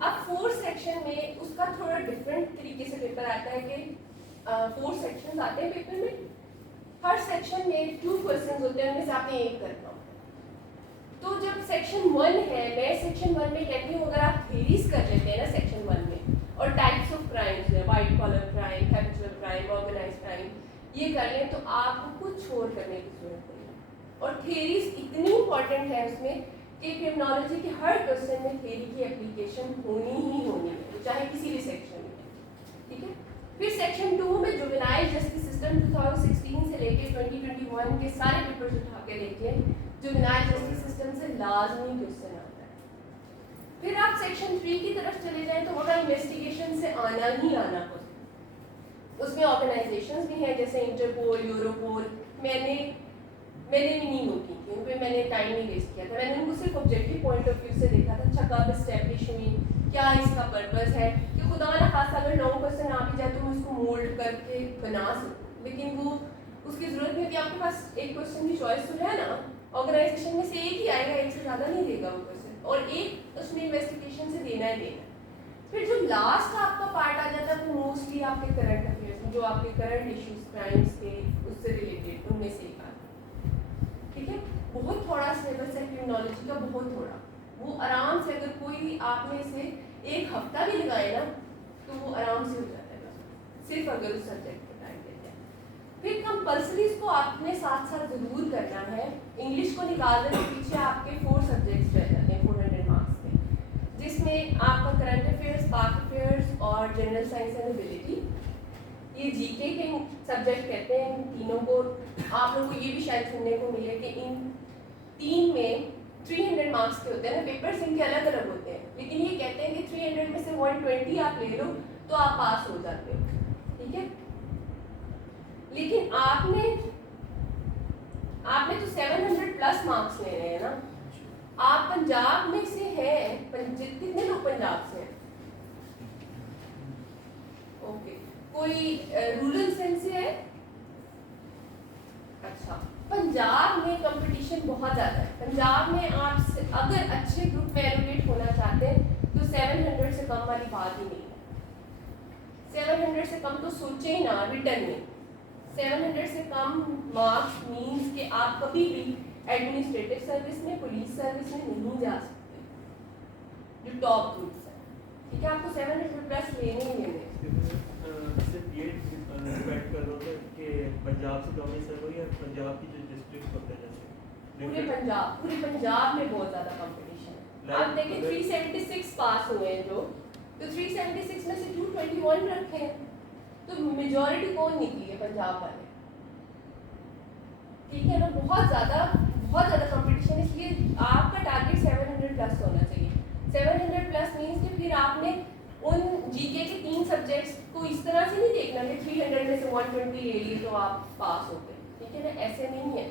अब 4 सेक्शन में उसका थोड़ा डिफरेंट तरीके से पेपर आता है कि 4 सेक्शंस आते हैं पेपर में, हर सेक्शन में 2 क्वेश्चंस होते हैं, उनमें से आपने एक करना होता है। तो जब सेक्शन 1 है, मैं सेक्शन 1 में कहती हूँ अगर आप थ्योरीज कर लेते हैं ना सेक्शन 1 में, और टाइप्स ऑफ क्राइम्स है, white collar crime, habitual crime, organised crime, ये कर लें तो आपको कुछ छोड़ करने की जरूरत नहीं। और थ्योरीज इतनी इंपॉर्टेंट है उसमें कि क्रिमिनोलॉजी के हर क्वेश्चन में थ्योरी की एप्लीकेशन होनी ही होनी है, चाहे किसी भी सेक्शन में, ठीक है। फिर सेक्शन 2 में जुवेनाइल जस्टिस सिस्टम 2016 से लेके 2021 के सारे पेपर्स उठा के देखिए, जुवेनाइल जस्टिस सिस्टम से लाजमी क्वेश्चन आता है। फिर आप सेक्शन 3 की तरफ चले जाएं तो वहाँ इन्वेस्टिगेशन से आना ही आना होता है। उसमें ऑर्गेनाइजेशंस भी हैं जैसे इंटरपोल, यूरोपोल। मैंने भी नहीं वो की थी, उन पर मैंने टाइम नहीं वेस्ट किया था, मैंने उनको सिर्फ ऑब्जेक्टिव पॉइंट ऑफ व्यू से देखा था, अच्छा कब एस्टेब्लिश हुई, क्या इसका पर्पस है, कि खुदा ना खासा अगर लॉन्ग क्वेश्चन आ भी जाए तो मैं उसको मोल्ड करके बना सकूँ, लेकिन वो उसकी ज़रूरत नहीं होती। आपके पास एक क्वेश्चन की चॉइस तो है ना, ऑर्गेनाइजेशन में से एक ही आएगा, एक से ज़्यादा नहीं देगा वो क्वेश्चन, और एक उसमें इन्वेस्टिगेशन से देना ही देना। फिर जो लास्ट आपका पार्ट आ जाता है वो मोस्टली आपके करंट अफेयर्स में, जो आपके करंट इश्यूज क्राइम्स के उससे रिलेटेड उनमें से एक आता है, ठीक है। बहुत थोड़ा सिलेबस है क्रिमिनोलॉजी का, बहुत थोड़ा, वो आराम से अगर कोई आप में से एक हफ्ता भी लगाए ना तो वो आराम से हो जाता है, सिर्फ अगर उस सब्जेक्ट को टाइम देते हैं। फिर कंपल्सरी इसको आपने साथ साथ ज़रूर करना है। इंग्लिश को निकाल देने के पीछे आपके 4 सब्जेक्ट्स रह जाते हैं 400 मार्क्स में, जिसमें आपका करंट अफेयर्स, पाक अफेयर्स और जनरल साइंस एंड एबिलिटी, ये जीके के सब्जेक्ट कहते हैं। इन तीनों को आप लोगों को ये भी शायद सुनने को मिले कि इन 3 में 300 मार्क्स के होते हैं ना, पेपर्स इनके अलग अलग होते हैं, लेकिन ये कहते हैं कि 300 में से 120 आप ले लो तो आप पास हो जाते हो, ठीक है। लेकिन आपने तो 700 प्लस मार्क्स लेने हैं ना। आप पंजाब में से हैं, कितने लोग पंजाब से हैं? ओके, कोई रूरल सेंस से है? अच्छा, पंजाब में कंपटीशन बहुत ज़्यादा है। पंजाब में आप अगर अच्छे ग्रुप में एलोकेट होना चाहते हैं तो 700 से कम वाली बात ही नहीं है। 700 से कम तो सोचे ही ना रिटर्न में। 700 से कम मार्क्स मीन्स कि आप कभी भी एडमिनिस्ट्रेटिव सर्विस में, पुलिस सर्विस में नहीं जा सकते, जो टॉप ग्रुप्स है, ठीक है। आपको 700 प्लस लेने ही लेने। सिर्फ ये डिपेंड कर रहा था कि पंजाब से कम ही सर हुई, और पंजाब की जो डिस्ट्रिक्ट होते हैं जैसे पूरे पंजाब में बहुत ज़्यादा कंपटीशन है। आप देखिए 376 पास हुए हैं जो तो 376 में से 221 रखे हैं, तो मेजॉरिटी कौन निकली है? पंजाब वाले। ठीक है ना, बहुत ज़्यादा कंपटीशन, इसलिए आपका टारगेट 700 प्लस होना चाहिए। 700 प्लस मीन्स कि फिर आपने उन जीके के 3 सब्जेक्ट्स को इस तरह से नहीं देखना कि 300 में से 120 ले लिए तो आप पास हो गए, ठीक है ना, ऐसे नहीं है।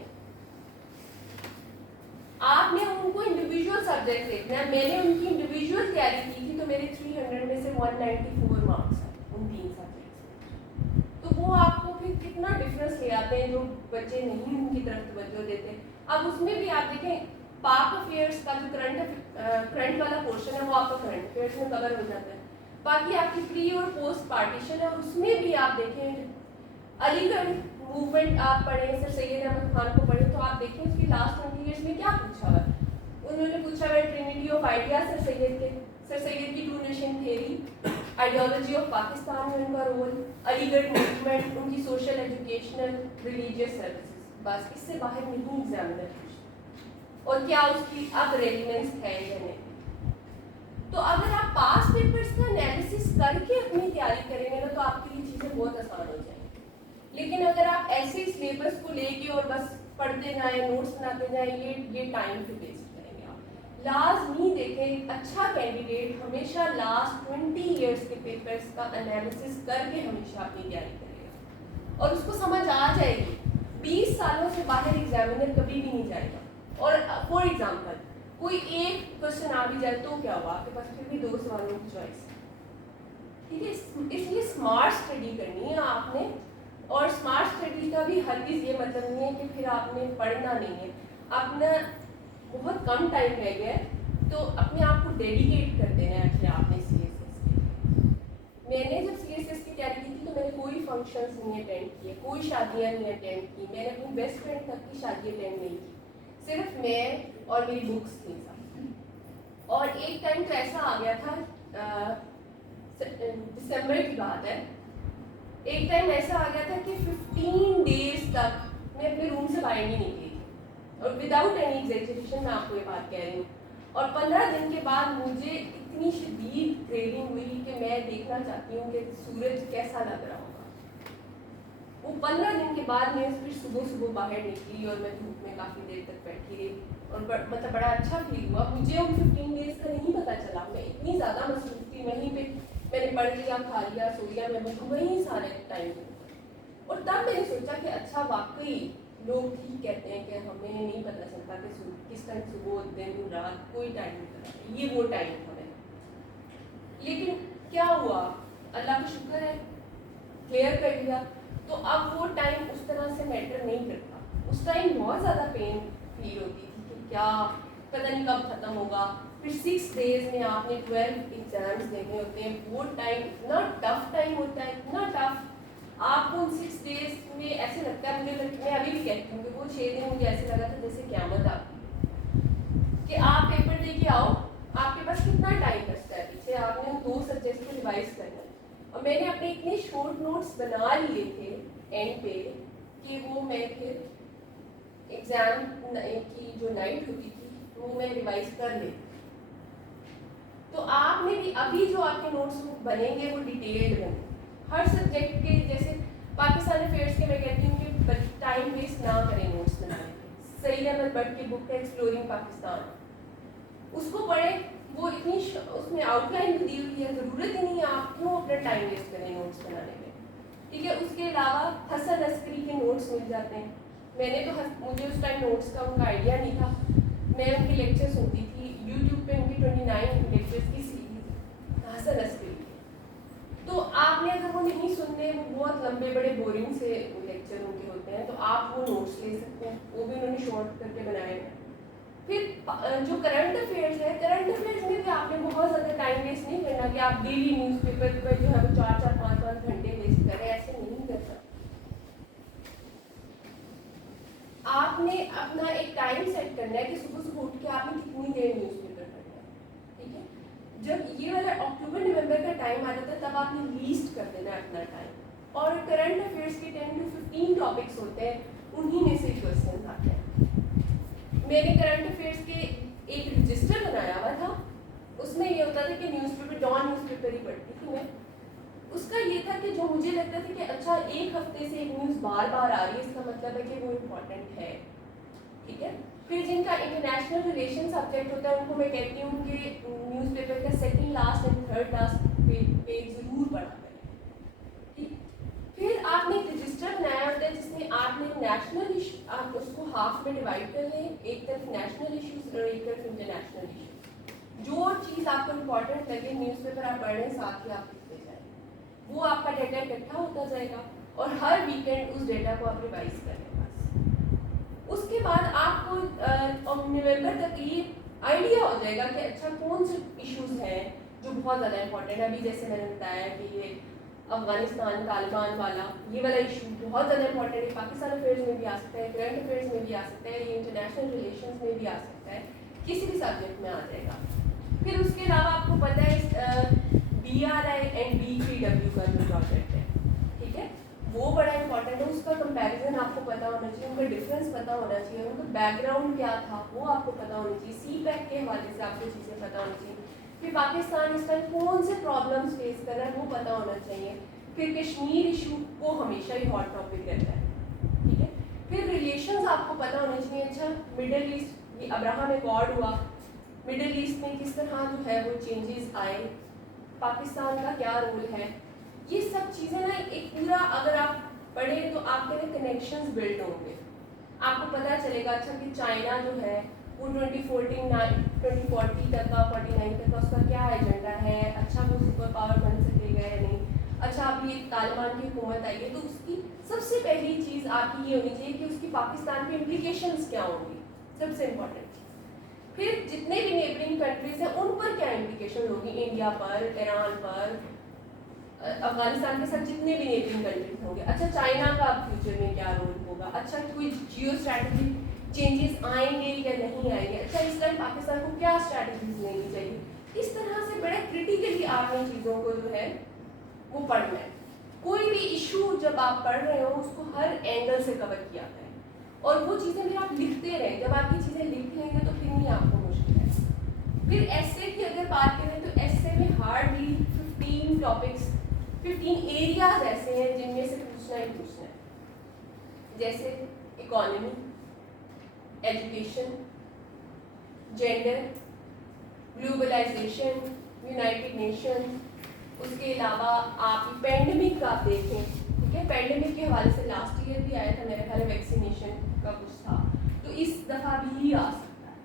आपने उनको इंडिविजुअल सब्जेक्ट देखना है। मैंने उनकी इंडिविजुअल तैयारी की थी, तो मेरे 300 में से 194 मार्क्स हैं उन 3 सब्जेक्ट्स। तो वो आपको फिर कितना डिफरेंस ले आते हैं जो बच्चे नहीं उनकी तरफ तवज्जो देते। अब उसमें भी आप देखें, पाक अफेयर्स का जो करंट वाला पोर्शन है वो आपका करंट अफेयर्स में कवर हो जाता है। बाकी आपकी प्री और पोस्ट पार्टीशन है, और उसमें भी आप देखें अलीगढ़ मूवमेंट आप पढ़ें, सर सैयद अहमद खान को पढ़ें, तो आप देखें उसकी लास्ट 20 ईयर्स में क्या पूछा हुआ है। उन्होंने पूछा हुआ है trinity of idea sir Syed की two nation theory, ideology of Pakistan में उनका रोल, अलीगढ़ मूवमेंट, उनकी सोशल, एजुकेशनल, रिलीजियस सर्विसेज, बस इससे बाहर नहीं एग्जामिनर पूछता। और क्या उसकी अब रेलिवेंस है या नहीं। तो अगर आप पास पेपर्स का एनालिसिस करके अपनी तैयारी करेंगे ना, तो आपके लिए चीज़ें बहुत आसान हो जाएंगी। लेकिन अगर आप ऐसे सिलेबस को लेके और बस पढ़ते जाएं, नोट्स बनाते जाएं, ये टाइम पे वेस्ट करेंगे आप। लाजमी देखें, अच्छा कैंडिडेट हमेशा लास्ट 20 ईयर्स के पेपर्स का एनालिसिस करके हमेशा अपनी तैयारी करेगा, और उसको समझ आ जाएगी। 20 सालों से बाहर एग्जामिनर कभी भी नहीं जाएगा। और फॉर एग्जाम्पल कोई एक क्वेश्चन आ भी जाए तो क्या हुआ, आपके पास फिर भी 2 सवालों की चॉइस, ठीक है। इसलिए स्मार्ट स्टडी करनी है आपने, और स्मार्ट स्टडी का भी हरगिज़ ये मतलब नहीं है कि फिर आपने पढ़ना नहीं है। अपना बहुत कम टाइम रह गया है, तो अपने आप को डेडिकेट कर देना है कि आपने CSS के। मैंने जब CSS की तैयारी की थी तो मैंने कोई फंक्शंस नहीं अटेंड किए, कोई शादियाँ नहीं अटेंड की, मैंने अपनी बेस्ट फ्रेंड तक की शादी अटेंड नहीं की, सिर्फ मैं और मेरी बुक्स थी सब। और एक टाइम तो ऐसा आ गया था, दिसंबर की बात है, एक टाइम ऐसा आ गया था कि 15 डेज तक मैं अपने रूम से बाहर नहीं निकली थी, और विदाउट एनी एग्जैजरेशन मैं आपको ये बात कह रही हूँ। और 15 दिन के बाद मुझे इतनी शदीद क्रेविंग हुई कि मैं देखना चाहती हूँ कि सूरज कैसा लग रहा होगा। वो 15 दिन के बाद मैं फिर सुबह बाहर निकली, और मैं धूप में काफ़ी देर तक बैठी रही, और मतलब बड़ा अच्छा फील हुआ। मुझे उन 15 डेज का नहीं पता चला, मैं इतनी ज़्यादा मसरूफ थी, वहीं पे मैंने पढ़ लिया, खा लिया, सो लिया, मैं वहीं सारे टाइम। और तब मैंने सोचा कि अच्छा वाकई लोग ठीक कहते हैं कि हमें नहीं पता चलता कि किस टाइम सुबह, दिन, रात, कोई टाइम नहीं पता, ये वो टाइम था मेरा। लेकिन क्या हुआ, अल्लाह का शुक्र है क्लियर कर लिया। तो अब वो टाइम उस तरह से मैटर नहीं करता। उस टाइम बहुत ज़्यादा पेन फील होती थी कि क्या पता नहीं कब ख़त्म होगा। फिर 6 डेज में आपने 12 एग्जाम्स देने होते हैं, वो टाइम इतना टफ टाइम होता है, इतना टफ। आपको उन 6 डेज में ऐसे लगता है, मैं अभी भी कहती हूँ कि वो 6 दिन मुझे ऐसे लगा था जैसे क़यामत आ गई। कि आप पेपर दे के आओ, आपके पास कितना टाइम बचता है पीछे, आपने उन 2 सब्जेक्ट्स को रिवाइज करना है। और मैंने अपने इतने शॉर्ट नोट्स बना लिए थे एंड पे कि वो मैं फिर एग्ज़ाम की जो नाइट होती थी वो मैं रिवाइज कर लेती। तो आपने भी अभी जो आपके नोट्स बनेंगे वो डिटेल्ड बने, हर सब्जेक्ट के। जैसे पाकिस्तान अफेयर्स के मैं कहती हूँ कि टाइम वेस्ट ना करें नोट्स बनाने में। सईद अहमद बट की बुक है एक्सप्लोरिंग पाकिस्तान, उसको पढ़ें, वो इतनी उसमें आउटलाइन भी दी हुई है, ज़रूरत ही नहीं है आप क्यों अपना टाइम वेस्ट करें नोट्स बनाने में, ठीक है। उसके अलावा हसन अस्करी के नोट्स मिल जाते हैं। मैंने तो मुझे उस टाइम नोट्स का उनका आइडिया नहीं था, मैं उनकी लेक्चर सुनती थी यूट्यूब पे, उनकी 29 लेक्चर्स की सीरीज हसन अस्करी की। तो आपने अगर वो नहीं सुनने, वो बहुत लंबे बड़े बोरिंग से लेक्चर उनके होते हैं, तो आप वो नोट्स ले सकते हैं, वो भी उन्होंने शॉर्ट करके बनाए हैं। फिर जो करंट अफेयर्स है, करंट अफेयर्स में भी आपने बहुत ज़्यादा टाइम वेस्ट नहीं करना कि आप डेली न्यूज़पेपर पर जो है वो 4-4, 5-5 घंटे वेस्ट करें, ऐसे नहीं करना। आपने अपना एक टाइम सेट करना है कि सुबह उठ के आपने कितनी देर न्यूज़पेपर पढ़ना है, ठीक है। जब ये वाला अक्टूबर नवंबर का टाइम आ जाता है तब आपने लीस्ट कर देना है अपना टाइम। और करंट अफेयर्स के 10 to 15 टॉपिक्स होते हैं, उन्हीं में से क्वेश्चन आते हैं। मैंने करंट अफेयर्स के एक रजिस्टर बनाया हुआ था, उसमें ये होता था कि न्यूज़पेपर, डॉन न्यूज़पेपर ही पढ़ती थी मैं। उसका ये था कि जो मुझे लगता था कि अच्छा एक हफ्ते से एक न्यूज़ बार बार आ रही है, इसका मतलब है कि वो इम्पोर्टेंट है, ठीक है। फिर जिनका इंटरनेशनल रिलेशन सब्जेक्ट होता है उनको मैं कहती हूँ कि न्यूज़पेपर का second last and third last page ज़रूर पढ़ा करें, ठीक। फिर आपने एक रजिस्टर बनाया होता है जिसमें आपने नेशनल इशू, आप उसको हाफ में डिवाइड कर लें, एक तरफ नेशनल इश्यूज और एक तरफ इंटरनेशनल इशूज। जो चीज़ आपको इम्पोर्टेंट लगे न्यूज़पेपर आप पढ़ रहे हैं, साथ ही आप लिखते जाएं, वो आपका डेटा इकट्ठा होता जाएगा और हर वीकेंड उस डेटा को आप रिवाइज कर लें बस। उसके बाद आपको नवंबर तक ये आइडिया हो जाएगा कि अच्छा कौन से इश्यूज हैं जो बहुत ज़्यादा इंपॉर्टेंट है। अभी जैसे मैंने बताया कि ये अफगानिस्तान तालिबान वाला, ये वाला इशू बहुत ज़्यादा इंपॉर्टेंट है, पाकिस्तान अफेयर्स में भी आ सकता है, करंट अफेयर्स में भी आ सकता है, ये इंटरनेशनल रिलेशंस में भी आ सकता है, किसी भी सब्जेक्ट में आ जाएगा। फिर उसके अलावा आपको पता है BRI and BPW का जो प्रोजेक्ट है, ठीक है, वो बड़ा इंपॉर्टेंट है। उसका कंपैरिजन आपको पता होना चाहिए, उनका डिफरेंस पता होना चाहिए, उनका बैकग्राउंड क्या था वो आपको पता होना चाहिए, CPAC के हवाले से आपको चीज़ें पता होनी चाहिए। फिर पाकिस्तान इस टाइम कौन से प्रॉब्लम्स फेस कर रहा है वो पता होना चाहिए। फिर कश्मीर इशू वो हमेशा ही हॉट टॉपिक रहता है, ठीक है। फिर रिलेशंस आपको पता होने चाहिए, अच्छा मिडिल ईस्ट, ये अब्राहम एकॉर्ड हुआ, मिडिल ईस्ट में किस तरह जो है वो चेंजेस आए, पाकिस्तान का क्या रोल है, ये सब चीज़ें ना एक पूरा अगर आप पढ़ें तो आपके ना कनेक्शंस बिल्ड होंगे। आपको पता चलेगा अच्छा कि चाइना जो है वो 2040 तक का 49 तक का उसका क्या एजेंडा है, अच्छा वो सुपर पावर बन सकेगा या नहीं। अच्छा अभी एक तालिबान की हुकूमत आई है तो उसकी सबसे पहली चीज़ आपकी ये होनी चाहिए कि उसकी पाकिस्तान पे इम्प्लीकेशंस क्या होंगी, सबसे इम्पोर्टेंट। फिर जितने भी नेबरिंग कंट्रीज हैं उन पर क्या इम्प्लीकेशन होगी, इंडिया पर, ईरान पर, अफगानिस्तान के साथ जितने भी नेबरिंग कंट्रीज होंगे। अच्छा चाइना का फ्यूचर में क्या रोल होगा, अच्छा कोई जियो स्ट्रैटेजी चेंजेस आएंगे या नहीं आएंगे, अच्छा इस टाइम पाकिस्तान को क्या स्ट्रैटेजीज लेनी चाहिए। इस तरह से बड़े क्रिटिकली आपने चीज़ों को जो है वो पढ़ना है। कोई भी इशू जब आप पढ़ रहे हो उसको हर एंगल से कवर किया जाए और वो चीज़ें फिर आप लिखते रहें। जब आप ये चीज़ें लिख लेंगे तो फिर नहीं आपको मुश्किल है। फिर एस्से की अगर बात करें तो एस्से में हार्डली 15 टॉपिक्स, 15 एरियाज ऐसे हैं जिनमें से पूछना ही पूछना है, जैसे economy, education, gender, globalisation, United Nation. उसके अलावा आप पेंडेमिक का आप देखें, ठीक है, पेंडेमिक के हवाले से लास्ट ईयर भी आया था मेरे ख्याल वैक्सीनेशन का कुछ था, तो इस दफ़ा भी आ सकता है।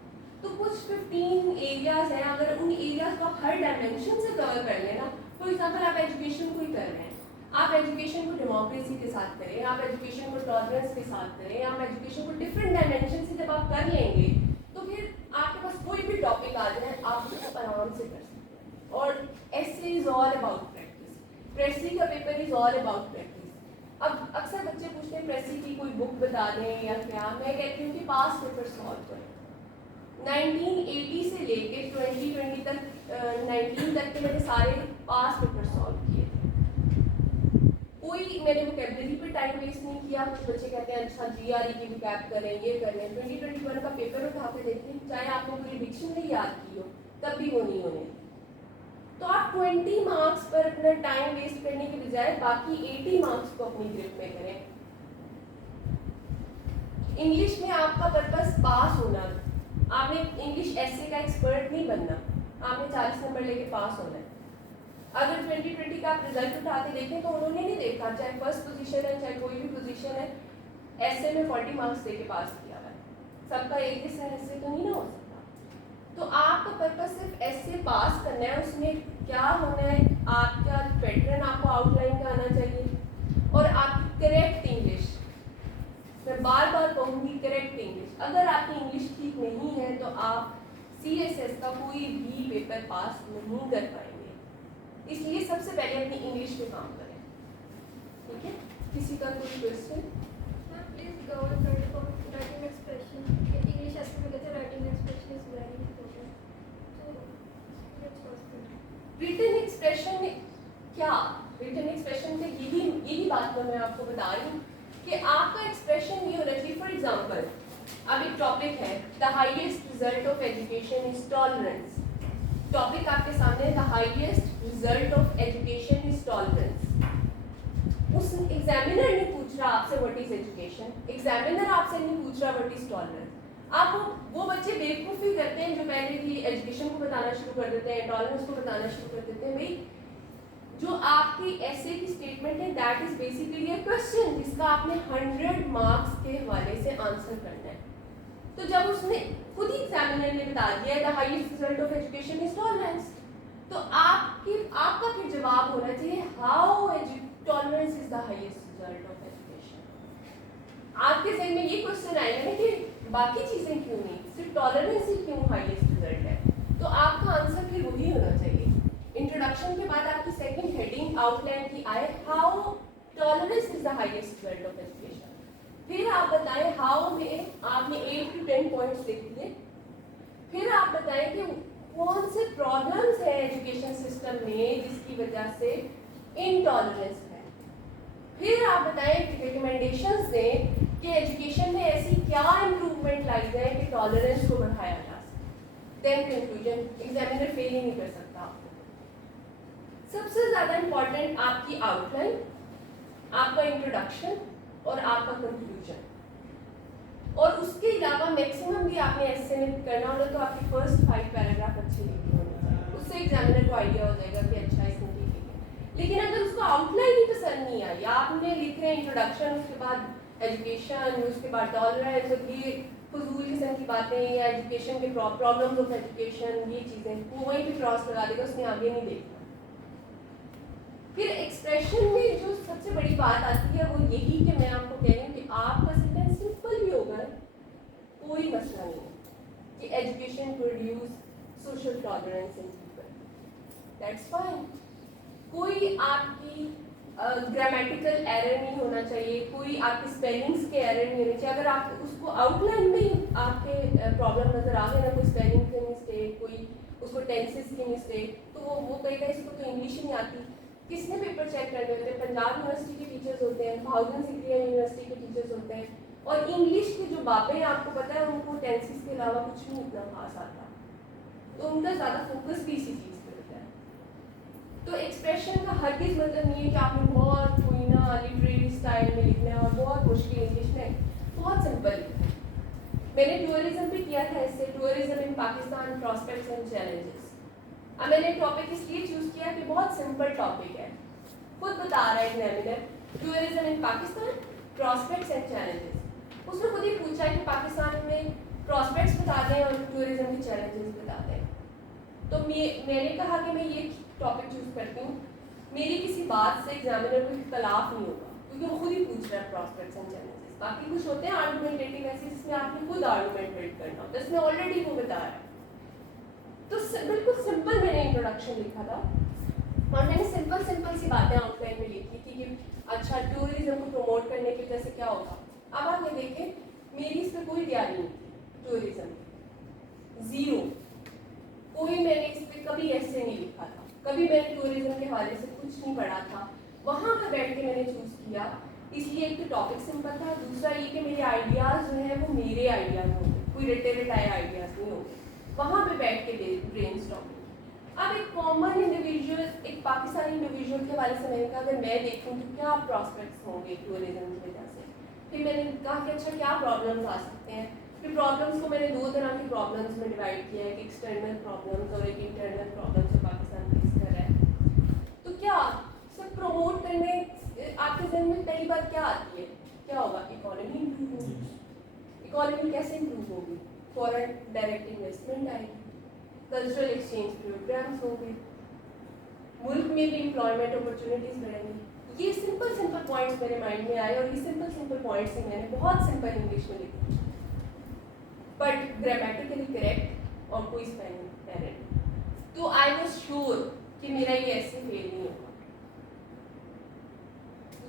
तो कुछ 15 एरियाज हैं, अगर उन एरियाज को आप हर डायमेंशन से कवर कर लेना, फॉर एग्जाम्पल आप एजुकेशन को ही कर रहे हैं, आप एजुकेशन को डेमोक्रेसी के साथ करें, आप एजुकेशन को टॉलरेंस के साथ करें, आप एजुकेशन को डिफरेंट डायमेंशन से जब आप कर लेंगे तो फिर आपके पास कोई भी टॉपिक आ जाए आप उसको आराम से कर सकते हैं। और ऐसे इज ऑल अबाउट प्रैक्टिस, प्रेसी का paper is all about practice. अब अक्सर बच्चे पूछते हैं प्रेसी की कोई बुक बता दें या क्या, मैं कहती हूँ कि पास पेपर सॉल्व करें। 1980 से लेके 2020 तक 19 तक के मैंने सारे पास पेपर सॉल्व किए थे, कोई मैंने वोकैबुलरी पे टाइम वेस्ट नहीं किया। कुछ बच्चे कहते हैं अच्छा GRE की वोकैब करें, ये करें, 2021 का पेपर उठा के देखें, चाहे आपने पूरी डिक्शनरी याद की हो तब भी वो नहीं होने। तो आप 20 मार्क्स पर अपना टाइम वेस्ट करने के बजाय बाकी 80 मार्क्स को अपनी ग्रिप में करें। इंग्लिश में आपका पर्पस पास होना, आपने इंग्लिश एसे का एक्सपर्ट नहीं बनना, आपने 40 नंबर लेके पास होना है। अगर 2020 का आप रिजल्ट उठा के देखें तो उन्होंने नहीं देखा चाहे फर्स्ट पोजीशन है चाहे कोई भी पोजीशन है, ऐसे में 40 मार्क्स देके पास किया हुआ है, सबका एक जैसा ऐसे तो नहीं ना हो सकता। तो आपका पर्पस सिर्फ ऐसे पास करना है, उसमें क्या होना है, आपका पैटर्न आपको आउटलाइन का आना चाहिए और आपकी करेक्ट इंग्लिश, मैं बार बार कहूँगी करेक्ट इंग्लिश। अगर आपकी इंग्लिश ठीक नहीं है तो आप CSS का कोई भी पेपर पास नहीं कर पाएंगे, इसलिए सबसे पहले अपनी इंग्लिश पे काम करें, ठीक है। किसी का कोई question? Please cover writing expression, English ऐसे में कहते हैं writing expression is very important, तो लेट्स फर्स्ट रिटन एक्सप्रेशन क्या, रिटन एक्सप्रेशन से यही बात मैं आपको बता रही हूँ कि आपका एक्सप्रेशन ये होना चाहिए। फॉर एग्जाम्पल अब एक टॉपिक है the highest result of education is tolerance, topic आपके सामने, the highest result of education is tolerance. उस एग्जामिनर ने पूछ रहा आपसे व्हाट इज एजुकेशन, एग्जामिनर आपसे नहीं पूछ रहा व्हाट इज टॉलरेंस। आप वो बच्चे बेवकूफ़ी करते हैं जो पहले ही एजुकेशन को बताना शुरू कर देते हैं, टॉलरेंस को बताना शुरू कर देते हैं। भाई जो आपकी ऐसे की स्टेटमेंट है that is basically a question जिसका आपने 100 मार्क्स के हवाले से आंसर करना है। तो जब उसने खुद ही एग्जामिनर ने बता दिया the highest result of education is tolerance, तो आपका फिर जवाब होना चाहिए how tolerance is the highest result of education. आपके जहन में ये क्वेश्चन आएगा ना कि बाकी चीजें क्यों नहीं, सिर्फ टॉलरेंस ही क्यों हाईएस्ट रिजल्ट है, तो आपका आंसर फिर वही होना चाहिए। इंट्रोडक्शन के बाद आपकी सेकंड हेडिंग आउटलाइन की आए how tolerance is the highest result of education. फिर आप बताएं हाउ में आपने 8 to 10 पॉइंट्स लिख दिए। फिर आप बताएं कि कौन से प्रॉब्लम्स है एजुकेशन सिस्टम में जिसकी वजह से इनटॉलरेंस है। फिर आप बताएं रिकमेंडेशंस दें कि एजुकेशन में ऐसी क्या इम्प्रूवमेंट लाई जाए कि टॉलरेंस को बढ़ाया जा सके। देन कंक्लूजन, एग्जामिनर फेल ही नहीं कर सकता आपको। सबसे ज़्यादा इम्पॉर्टेंट आपकी आउटलाइन, आपका इंट्रोडक्शन और आपका कंक्लूजन, और उसके अलावा मैक्सिमम भी आपने ऐसे में करना होगा तो आपकी फर्स्ट 5 पैराग्राफ अच्छे लिखे होने चाहिए। उससे एग्जामिनर को आइडिया हो जाएगा कि अच्छा इसने ठीक है। लेकिन अगर उसको आउटलाइन ही पसंद नहीं आई, आपने लिखे इंट्रोडक्शन, उसके बाद एजुकेशन, उसके बाद टॉलरेंस, और ये फजूल किस्म की बातें या एजुकेशन के प्रॉब्लम्स ऑफ एजुकेशन, ये चीज़ें वो वहीं पे क्रॉस लगा देगा, उसने आगे नहीं देखना। फिर एक्सप्रेशन में जो सबसे बड़ी बात आती है वो यही कि मैं आपको कह रही हूँ कि आपका सेंटेंस सिंपल भी होगा, कोई मसला नहीं है कि education produce social tolerance in people, that's fine. कोई आपकी ग्रामेटिकल एरर नहीं होना चाहिए, कोई आपके स्पेलिंग्स के एरर नहीं होने चाहिए। अगर आप उसको आउटलाइन में आपके प्रॉब्लम नज़र आ गए ना, कोई स्पेलिंग की मिस्टेक, कोई उसको टेंसेस की मिस्टेक, तो वो कहेगा इसको तो इंग्लिश ही नहीं आती। किसने पेपर चेक करने होते हैं? पंजाब यूनिवर्सिटी के टीचर्स होते हैं, भाउजन सिक्रिया यूनिवर्सिटी के टीचर्स होते हैं, और इंग्लिश के जो बाबे हैं आपको पता है उनको टेंसेस के अलावा कुछ नहीं इतना खास आता, तो उनका ज़्यादा फोकस भी इसी चीज़ पे होता है। तो एक्सप्रेशन का हरगिज़ मतलब नहीं है कि आपने बहुत कोई ना लिटरेरी स्टाइल में लिखना है और बहुत मुश्किल इंग्लिश में, बहुत सिंपल लिखना है। मैंने टूरिज्म भी किया था, इससे tourism in Pakistan prospects and challenges. अब मैंने टॉपिक इसलिए चूज़ किया कि बहुत सिंपल टॉपिक है, खुद बता रहा है examiner, tourism in Pakistan prospects and challenges. उसने खुद ही पूछा है कि पाकिस्तान में प्रॉस्पेक्ट्स बता दें और टूरिज्म के चैलेंजेस बता दें, तो मैंने कहा कि मैं ये टॉपिक चूज़ करती हूँ। मेरी किसी बात से एग्जामिनर को इख्तलाफ नहीं होगा क्योंकि वो खुद ही पूछ रहा है प्रॉस्पेक्ट्स एंड चैलेंजेस। बाकी कुछ होते हैं आर्गुमेंटेटिव ऐसे जिसमें आपने खुद आर्गुमेंट बिल्ड करना होता है, इसमें ऑलरेडी वो बता रहा है। तो बिल्कुल सिंपल मैंने इंट्रोडक्शन लिखा था और मैंने सिंपल सी बातें आउटलाइन में लिखी थी कि अच्छा टूरिज्म को प्रमोट करने की वजह से क्या होगा। अब आप ये देखें, मेरी इस पर कोई तैयारी नहीं थी, टूरिज्म ज़ीरो, कोई मैंने इस पर कभी ऐसे नहीं लिखा था, कभी मैंने टूरिज्म के हवाले से कुछ नहीं पढ़ा था। वहाँ पर बैठ के मैंने चूज़ किया, इसलिए एक तो टॉपिक सिंपल था, दूसरा ये कि मेरे आइडियाज़ जो हैं वो मेरे आइडियाज़ होंगे, कोई रटे रटाए आइडियाज़ नहीं होंगे। वहाँ पे बैठ के ब्रेनस्टॉर्मिंग। अब एक कॉमन इंडिविजुअल, एक पाकिस्तानी इंडिविजुअल के हवाले से मैंने कहा अगर मैं देखूँ तो क्या प्रॉस्पेक्ट्स होंगे टूरिज्म की वजह से। फिर मैंने कहा कि अच्छा क्या प्रॉब्लम्स आ सकते हैं। फिर प्रॉब्लम्स को मैंने 2 तरह की प्रॉब्लम्स में डिवाइड किया है, एक एक्सटर्नल प्रॉब्लम्स और एक इंटरनल प्रॉब्लम्स जो पाकिस्तान फेस कर रहा है। तो क्या सब प्रमोट करने आपके जहन में पहली बात क्या आती है, क्या होगा? इकोनॉमी इम्प्रूव होगी। इकोनॉमी कैसे इम्प्रूव होगी? फॉरेन डायरेक्ट इन्वेस्टमेंट आएगी, कल्चरल एक्सचेंज प्रोग्राम्स होंगे, मुल्क में भी एम्प्लॉयमेंट अपॉर्चुनिटीज़ बढ़ेंगी। ये सिंपल पॉइंट्स मेरे माइंड में आए और ये सिंपल पॉइंट्स ही मैंने बहुत सिंपल इंग्लिश में लिखे, बट ग्रामेटिकली करेक्ट और कोई स्पेलिंग एरर। तो आई वाज श्योर कि मेरा ये ऐसे फेल नहीं होगा।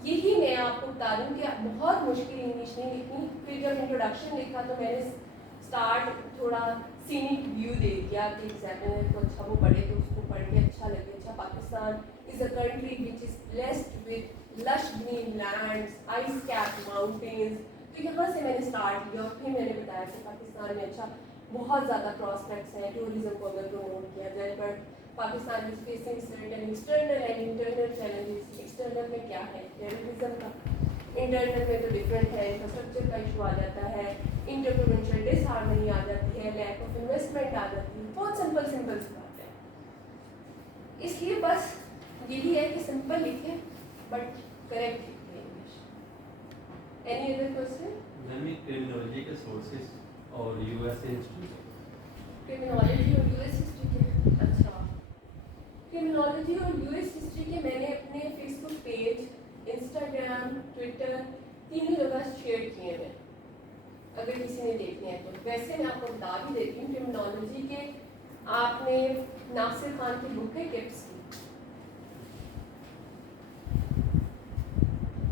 यही मैं आपको बता दूँ कि बहुत मुश्किल इंग्लिश नहीं लिखनी। फिर जब इंट्रोडक्शन लिखा तो मैंने स्टार्ट थोड़ा सीनिक व्यू दे दिया कि एग्जामिनर को अच्छा वो पढ़े तो उसको पढ़ के अच्छा लगे। अच्छा, Pakistan is a country which is blessed with lush green lands, ice cap mountains. तो यहाँ से मैंने स्टार्ट किया और फिर मैंने बताया कि पाकिस्तान में अच्छा बहुत ज़्यादा प्रॉस्पेक्ट्स हैं टूरिज्म को अगर प्रमोट किया जाए, but Pakistan is facing certain external and internal challenges. External में क्या है, टेररिज्म का, इंटरनल में तो डिफरेंट है, इंफ्रास्ट्रक्चर का इशू आ जाता है, इंटर प्रोविंशियल डिसहार्मनी आ जाती है, लैक ऑफ इन्वेस्टमेंट आ जाती है, बहुत सिंपल सिंपल सी बात है। इसलिए बस यही है कि सिंपल लिखें बट करेक्ट लिखें English. Any other question? Ma'am ये क्रिमिनोलॉजी के सोर्सेज और यूएस हिस्ट्री, क्रिमिनोलॉजी और यूएस हिस्ट्री के, अच्छा, क्रिमिनोलॉजी और यूएस हिस्ट्री के मैंने अपने फेसबुक पेज, इंस्टाग्राम, ट्विटर तीनों जगह शेयर किए हैं, अगर किसी ने देखने हैं तो। वैसे मैं आपको बता भी देती हूँ, क्रिमिनोलॉजी के आपने नासिर खान की बुक है टिप्स की,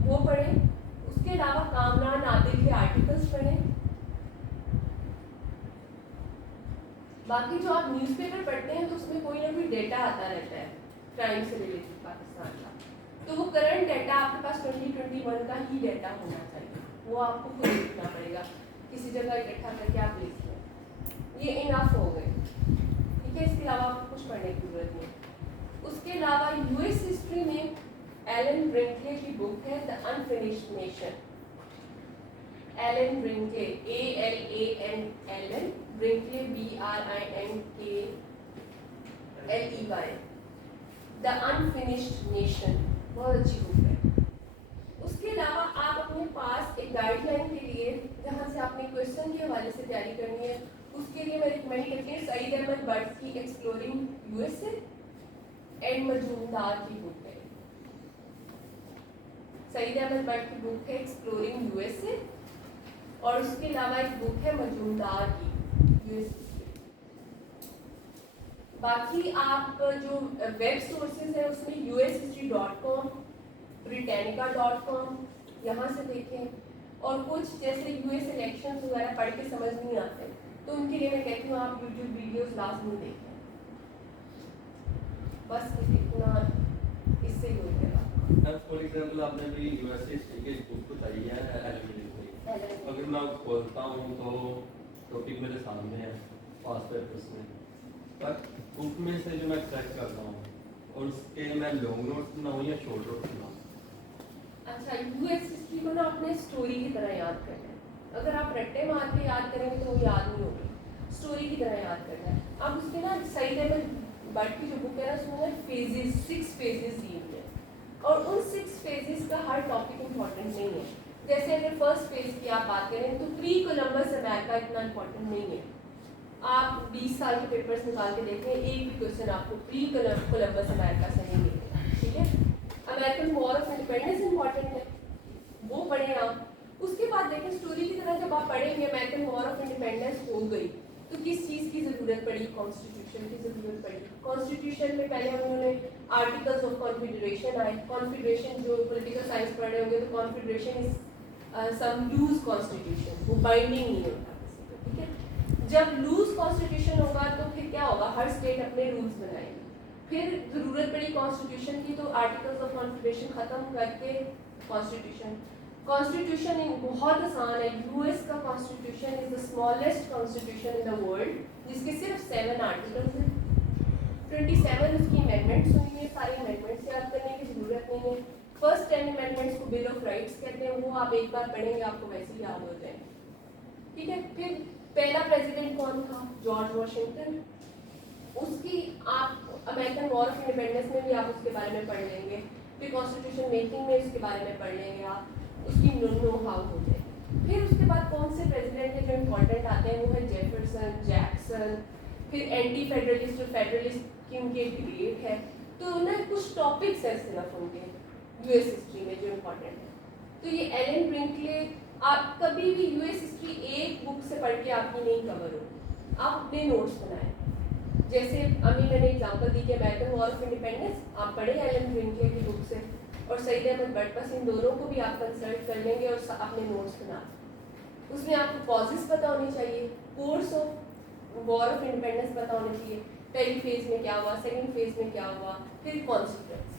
वो पढ़ें। उसके अलावा कामरान आदिल के आर्टिकल्स पढ़ें। बाकी जो आप न्यूज़पेपर पढ़ते हैं तो उसमें कोई ना कोई डेटा आता रहता है क्राइम से रिलेटेड पाकिस्तान का, तो वो करंट डेटा आपके पास 2021 का ही डेटा होना चाहिए, वो आपको खुद लिखना पड़ेगा, किसी जगह इकट्ठा करके आप लिख लें। ये इनफ हो गए, ठीक है, इसके अलावा आपको कुछ पढ़ने की जरूरत नहीं। उसके अलावा यूएस हिस्ट्री में एलन ब्रिंकले की बुक है the unfinished nation. Alan Brinkley, ALAN Brinkley BRINKLEY, the unfinished nation, बहुत अच्छी बुक है। उसके अलावा आप अपने पास एक गाइडलाइन के लिए, जहाँ से आपने क्वेश्चन के हवाले से तैयारी करनी है, उसके लिए मैं रिकमेंड करती हूँ सईद अहमद बट की एक्सप्लोरिंग यूएसए एंड मजूमदार की बुक है। सईद अहमद बट की बुक है एक्सप्लोरिंग यूएसए, और उसके अलावा एक बुक है मजूमदार की यूएसए। बाकी आप जो वेब सोर्सेज है उसमें ushistory.com, britannica.com, यहाँ से देखें। और कुछ जैसे यूएस इलेक्शंस वगैरह पढ़ के समझ नहीं आते तो उनके लिए मैं कहती हूँ आप यूट्यूब वीडियोस लाजमी देखें, बस इतना, इससे ही हो जाएगा। मैम फॉर एग्जांपल आपने भी यूएस हिस्ट्री की बुक बताई है एलिमेंट्री, अगर मैं खोलता हूँ तो टॉपिक मेरे सामने है पास पेपर्स में, पर बुक में से जो मैं चेक करता हूँ और उसके मैं लॉन्ग नोट्स बनाऊँ या शॉर्ट नोट्स बनाऊँ? अच्छा, यूएस हिस्ट्री को ना अपने स्टोरी की तरह याद करना है। अगर आप रट्टे मार के याद करेंगे तो वो याद नहीं होगी, स्टोरी की तरह याद करना है। अब उसके ना सईद अहमद बट की जो बुक है ना उसमें फेजेस, 6 फेजेस दिए हुए हैं, और उन 6 फेजेस का हर टॉपिक इम्पॉर्टेंट नहीं है। जैसे अगर फर्स्ट फेज की आप बात करें तो प्री कोलंबस अमेरिका इतना इम्पॉर्टेंट नहीं है। आप 20 साल के पेपर्स निकाल के देखें, एक भी क्वेश्चन आपको प्री कोलंबस अमेरिका से नहीं मिलेगा, ठीक है। American war of independence important है, वो पढ़ें आप। उसके बाद देखें स्टोरी की तरह जब आप पढ़ेंगे अमेरिकन वॉर ऑफ इंडिपेंडेंस हो गई तो किस चीज़ की ज़रूरत पड़ी, कॉन्स्टिट्यूशन की ज़रूरत पड़ी। कॉन्स्टिट्यूशन में पहले उन्होंने आर्टिकल्स ऑफ कॉन्फिडरेशन आए। कॉन्फिडरेशन जो पॉलिटिकल साइंस पढ़ रहे होंगे तो कॉन्फिडरेशन इज सम लूज कॉन्स्टिट्यूशन, वो बाइंडिंग नहीं होता किसी को, ठीक है। जब लूज कॉन्स्टिट्यूशन होगा तो फिर क्या होगा, हर स्टेट अपने रूल्स बनाएगी। फिर ज़रूरत पड़ी कॉन्स्टिट्यूशन की तो आर्टिकल्स ऑफ कॉन्फिडरेशन ख़त्म करके कॉन्स्टिट्यूशन। कॉन्स्टिट्यूशन बहुत आसान है। यूएस का constitution is the smallest constitution in the world, जिसके सिर्फ 7 आर्टिकल्स हैं, 27 उसकी अमेंडमेंट्स हुई हैं। सारे अमेंडमेंट्स याद करने की ज़रूरत नहीं है। फर्स्ट 10 अमेंडमेंट्स को बिल ऑफ राइट्स कहते हैं, वो आप एक बार पढ़ेंगे आपको वैसे ही याद हो जाएंगे, ठीक है। फिर पहला प्रेसिडेंट कौन था, जॉर्ज वॉशिंगटन। उसकी आप अमेरिकन वॉर ऑफ इंडिपेंडेंस में भी आप उसके बारे में पढ़ लेंगे। फिर कॉन्स्टिट्यूशन मेकिंग में उसके बारे में पढ़ लेंगे आप, उसकी नो हाउ हो जाएगी। फिर उसके बाद कौन से प्रेसिडेंट है जो इम्पोर्टेंट आते हैं, वो है जेफरसन, जैक्सन। फिर एंटी फेडरलिस्ट और फेडरलिस्ट की उनकी एक डिबेट है। तो ना कुछ टॉपिक्स हैं सिर्फ उनके यूएस हिस्ट्री में जो इम्पोर्टेंट है। तो ये एलन ब्रिंकले, आप कभी भी यूएस हिस्ट्री एक बुक से पढ़ के आपकी नहीं कवर होगी, आप अपने नोट्स बनाएं। जैसे अभी मैंने एग्जांपल दी कि अमेरिकन वॉर ऑफ इंडिपेंडेंस आप पढ़े एलन ब्रिंकले की बुक से, और सईद अहमद बट, बस इन दोनों को भी आप कंसल्ट कर लेंगे और अपने नोट्स बना। उसमें आपको कॉजेस पता होनी चाहिए, course of war of independence पता होनी चाहिए, पहली फेज में क्या हुआ, सेकंड फेज में क्या हुआ, फिर कॉन्सिक्वेंसेस।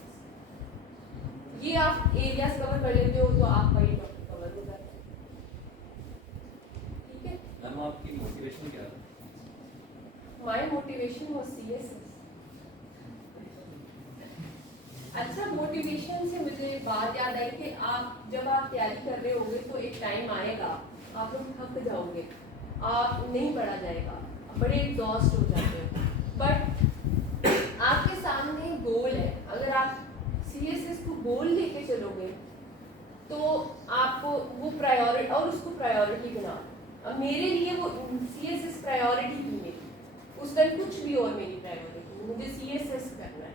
ये आप एरियाज कवर कर लेते हो तो आपका ये टॉपिक कवर हो जाता है, ठीक है। मैम आपकी मोटिवेशन क्या है? माई मोटिवेशन वॉज CSS। अच्छा, मोटिवेशन से मुझे बात याद आई कि जब आप तैयारी कर रहे होंगे तो एक टाइम आएगा आप लोग थक जाओगे, आप नहीं पढ़ा जाएगा, बड़े एग्जॉस्ट हो जाते हो, बट आपके सामने गोल है। अगर आप CSS को गोल लेके चलोगे तो आपको वो प्रायोरिटी और उसको प्रायोरिटी बना। अब मेरे लिए वो CSS प्रायोरिटी थी मेरी, उस टाइम कुछ भी और मेरी प्रायोरिटी, मुझे CSS करना है।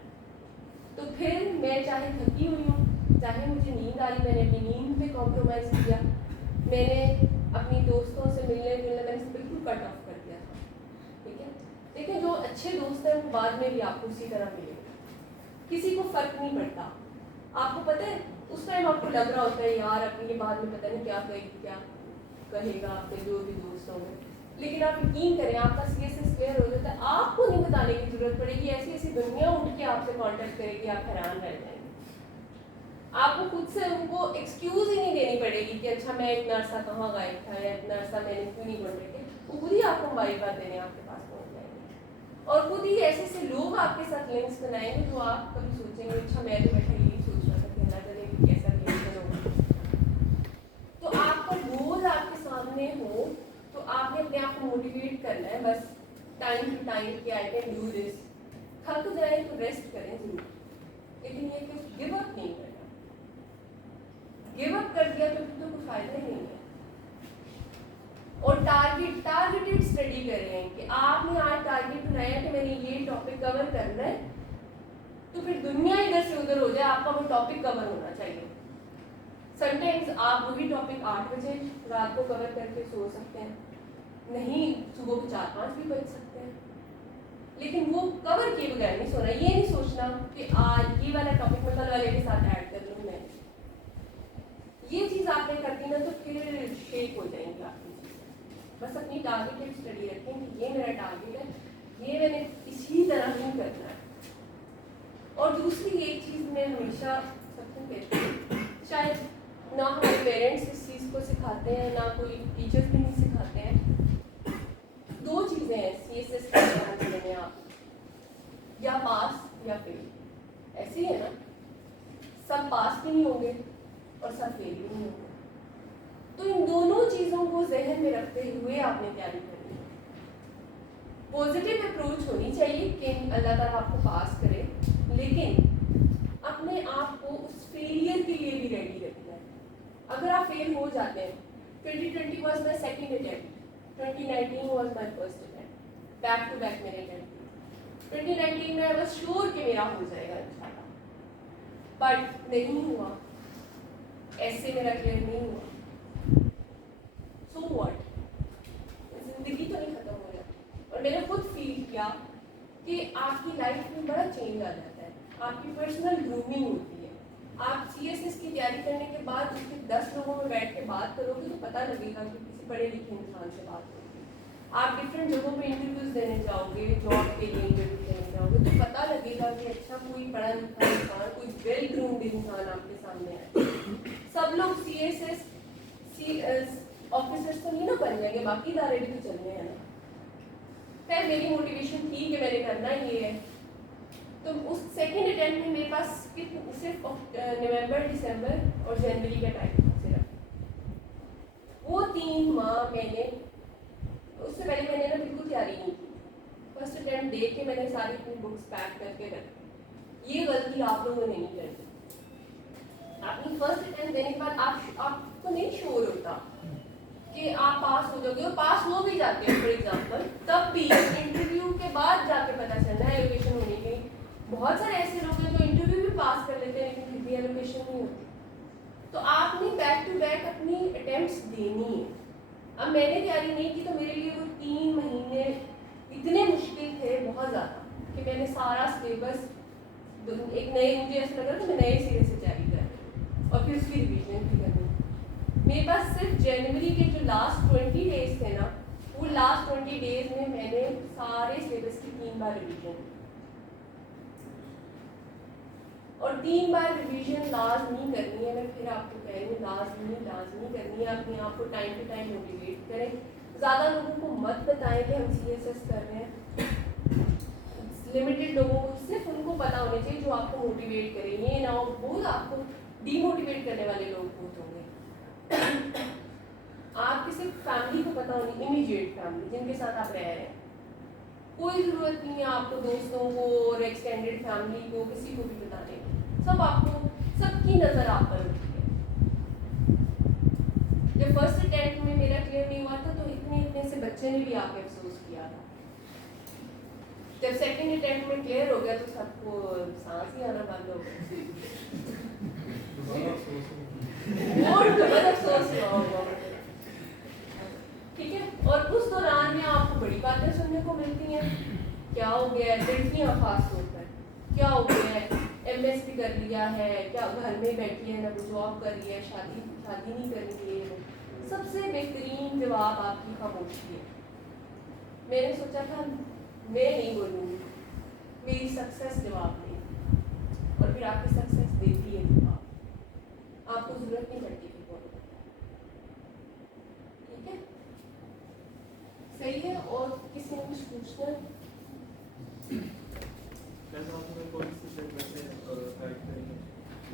तो फिर मैं चाहे थकी हुई हूँ, चाहे मुझे नींद आ रही, मैंने अपनी नींद पे कॉम्प्रोमाइज़ किया, मैंने अपनी दोस्तों से मिलने मैंने बिल्कुल कट ऑफ कर दिया था, ठीक है। लेकिन जो अच्छे दोस्त हैं वो बाद में भी आपको उसी तरह मिलेंगे, किसी को फ़र्क नहीं पड़ता। आपको पता है उस टाइम आपको लग रहा होता है यार अपनी के बाद में पता नहीं क्या कहेगी, क्या कहेगा आपके जो भी दोस्त होंगे, लेकिन आप यकीन करें आपका CSS क्लियर हो जाता है, आपको नहीं बताने की जरूरत पड़ेगी, ऐसी ऐसी दुनिया उठ के आपसे कांटेक्ट करेगी, आप हैरान रह जाएंगे। आपको खुद से उनको एक्सक्यूज ही नहीं देनी पड़ेगी कि अच्छा मैं इतना अर्सा कहाँ गायब था या इतना अर्सा मैंने क्यों नहीं कॉन्टेक्ट किया, वो खुद ही आपको हमारी बात देने आपके पास पहुँच जाएंगे और खुद ही ऐसे ऐसे लोग आपके साथ लिंक्स बनाएंगे जो आप कभी सोचेंगे अच्छा मैं तो बैठा यही सोच रहा था कि अल्लाह जाने कि कैसा रिलेशन होगा। तो आपका गोल आपके सामने हो तो आपने अपने आप को मोटिवेट करना है, बस टाइम टू टाइम कि आई कैन डू दिस। थक जाए तो रेस्ट करें जरूर, लेकिन ये कि गिव अप नहीं करना। गिव अप कर दिया तो फिर तो कोई फायदा ही नहीं है। और टारगेटेड स्टडी कर रहे हैं कि आपने आज टारगेट बनाया कि मैंने ये टॉपिक कवर करना है, तो फिर दुनिया इधर से उधर हो जाए, आपका वो टॉपिक कवर होना चाहिए। समटाइम्स आप वही टॉपिक 8 बजे रात को कवर करके सो सकते हैं, नहीं सुबह को 4-5 भी बज सकते हैं, लेकिन वो कवर किए बगैर नहीं सोना। ये नहीं सोचना कि आज ये वाला टॉपिक मैं कल वाले के साथ ऐड कर लूँ, मैं ये चीज़ आपने कर दी ना तो फिर शेक हो जाएंगी आपकी चीज़ें। बस अपनी टारगेटेड स्टडी रखें कि ये मेरा टारगेट है, ये मैंने इसी तरह ही करना है। और दूसरी एक चीज़ मैं हमेशा सबको कहती हूँ, शायद ना हमारे पेरेंट्स इस चीज़ को सिखाते हैं, ना कोई टीचर्स भी नहीं सिखाते हैं। 2 चीज़ें हैं CSS के एग्जाम में, आप या पास या फेल। ऐसे ही है ना, सब पास भी नहीं होंगे और सब फेल भी नहीं होंगे। तो इन दोनों चीज़ों को जहन में रखते हुए आपने तैयारी करनी है। पॉजिटिव अप्रोच होनी चाहिए कि अल्लाह ताला आपको पास करे, लेकिन अपने आप को उस फेलियर के लिए भी रेडी रखना है। अगर आप फेल हो जाते हैं, 2020 was my second attempt, 2019 was my first attempt, back to back मेरे अटैम्प्ट। 2019 में आई वॉज श्योर कि मेरा हो जाएगा इंशाल्लाह, बट नहीं हुआ, ऐसे मेरा क्लियर नहीं हुआ। सो व्हाट, जिंदगी तो नहीं खत्म हो जाती। और मैंने खुद फील किया कि आपकी लाइफ में बड़ा चेंज आ जाता है, आपकी पर्सनल ग्रूमिंग होती है। आप CSS की तैयारी करने के बाद उसके 10 लोगों में बैठ के बात करोगे तो पता लगेगा कि किसी पढ़े लिखे इंसान से बात होगी। आप डिफरेंट जगहों पे इंटरव्यूज़ देने जाओगे, जॉब के लिए इंटरव्यू देने जाओगे तो पता लगेगा कि अच्छा कोई पढ़ा लिखा इंसान, कोई वेल ग्रूम्ड इंसान आपके सामने आए। सब लोग CSS ऑफिसर्स तो नहीं ना बन जाएंगे, बाकी इदारे भी तो चलने हैं ना। खैर मेरी मोटिवेशन थी कि मैंने करना ये है, तो उस सेकेंड अटैम्प्ट में मेरे पास सिर्फ नवंबर, दिसंबर और जनवरी का टाइम था सिर्फ। वो 3 माह मैंने, उससे पहले मैंने ना बिल्कुल तैयारी नहीं की। फर्स्ट अटैम्प्ट दे के मैंने सारी अपनी बुक्स पैक करके रखी। ये गलती आप लोगों ने नहीं करनी। अपनी फर्स्ट अटैम्प्ट देने के बाद आपको नहीं श्योर होता कि आप पास हो जाओगे, और पास हो भी जाते हैं फॉर एग्जाम्पल, तब भी इंटरव्यू के बाद जाके पता चलना है एलोकेशन होने की। बहुत सारे ऐसे लोग हैं जो इंटरव्यू भी पास कर लेते हैं लेकिन फिर भी एलोकेशन नहीं होती। तो आपने बैक टू बैक अपनी अटेम्प्ट्स देनी है। अब मैंने तैयारी नहीं की तो मेरे लिए वो 3 महीने इतने मुश्किल थे बहुत ज़्यादा कि मैंने सारा सिलेबस एक नए, मुझे ऐसा लग रहा था मैं नए सिरे से तैयारी कर रही हूँ और फिर उसकी रिविजन भी करनी। मेरे पास सिर्फ जनवरी के जो लास्ट 20 डेज थे ना, वो लास्ट 20 डेज में मैंने सारे सिलेबस की 3 बार रिविजन, और 3 बार रिवीजन लाजमी करनी है। मैं फिर आपको कह रही हूँ लाजमी करनी है। अपने आप को टाइम टू टाइम मोटिवेट करें। ज़्यादा लोगों को मत बताएं कि हम CSS कर रहे हैं। लिमिटेड लोगों को, सिर्फ उनको पता होने चाहिए जो आपको मोटिवेट करें। ये ना हो बहुत आपको डीमोटिवेट करने वाले लोग बहुत होंगे। आपकी सिर्फ फैमिली को पता होनी, इमीडिएट फैमिली जिनके साथ आप रह रहे हैं। कोई ज़रूरत नहीं है आपको दोस्तों को और एक्सटेंडेड फैमिली को किसी को भी बताने की। सब आपको, सबकी नज़र आप पर होती है। जब फर्स्ट अटेम्प्ट में मेरा क्लियर नहीं हुआ था तो इतने से बच्चे ने भी आके अफसोस किया था। जब सेकंड अटेम्प्ट में क्लियर हो गया तो सबको सांस ही आना बंद हो गया। और बहुत अफसोस हुआ होगा, ठीक है। और उस दौरान में आपको बड़ी बातें सुनने को मिलती हैं। क्या हो गया है, लड़कियाँ खास तौर पर, क्या हो गया है, एमएससी कर लिया है, क्या घर में बैठी है, ना वो जॉब कर रही है, शादी नहीं कर रही है। सबसे बेहतरीन जवाब आपकी खामोशी है। मैंने सोचा था मैं नहीं बोलूँगी, मेरी सक्सेस जवाब नहीं, और फिर आपकी सक्सेस देती है जवाब, आपको ज़रूरत नहीं पड़ती कि बोलो, ठीक है, सही है। और किसी ने कुछ पूछना?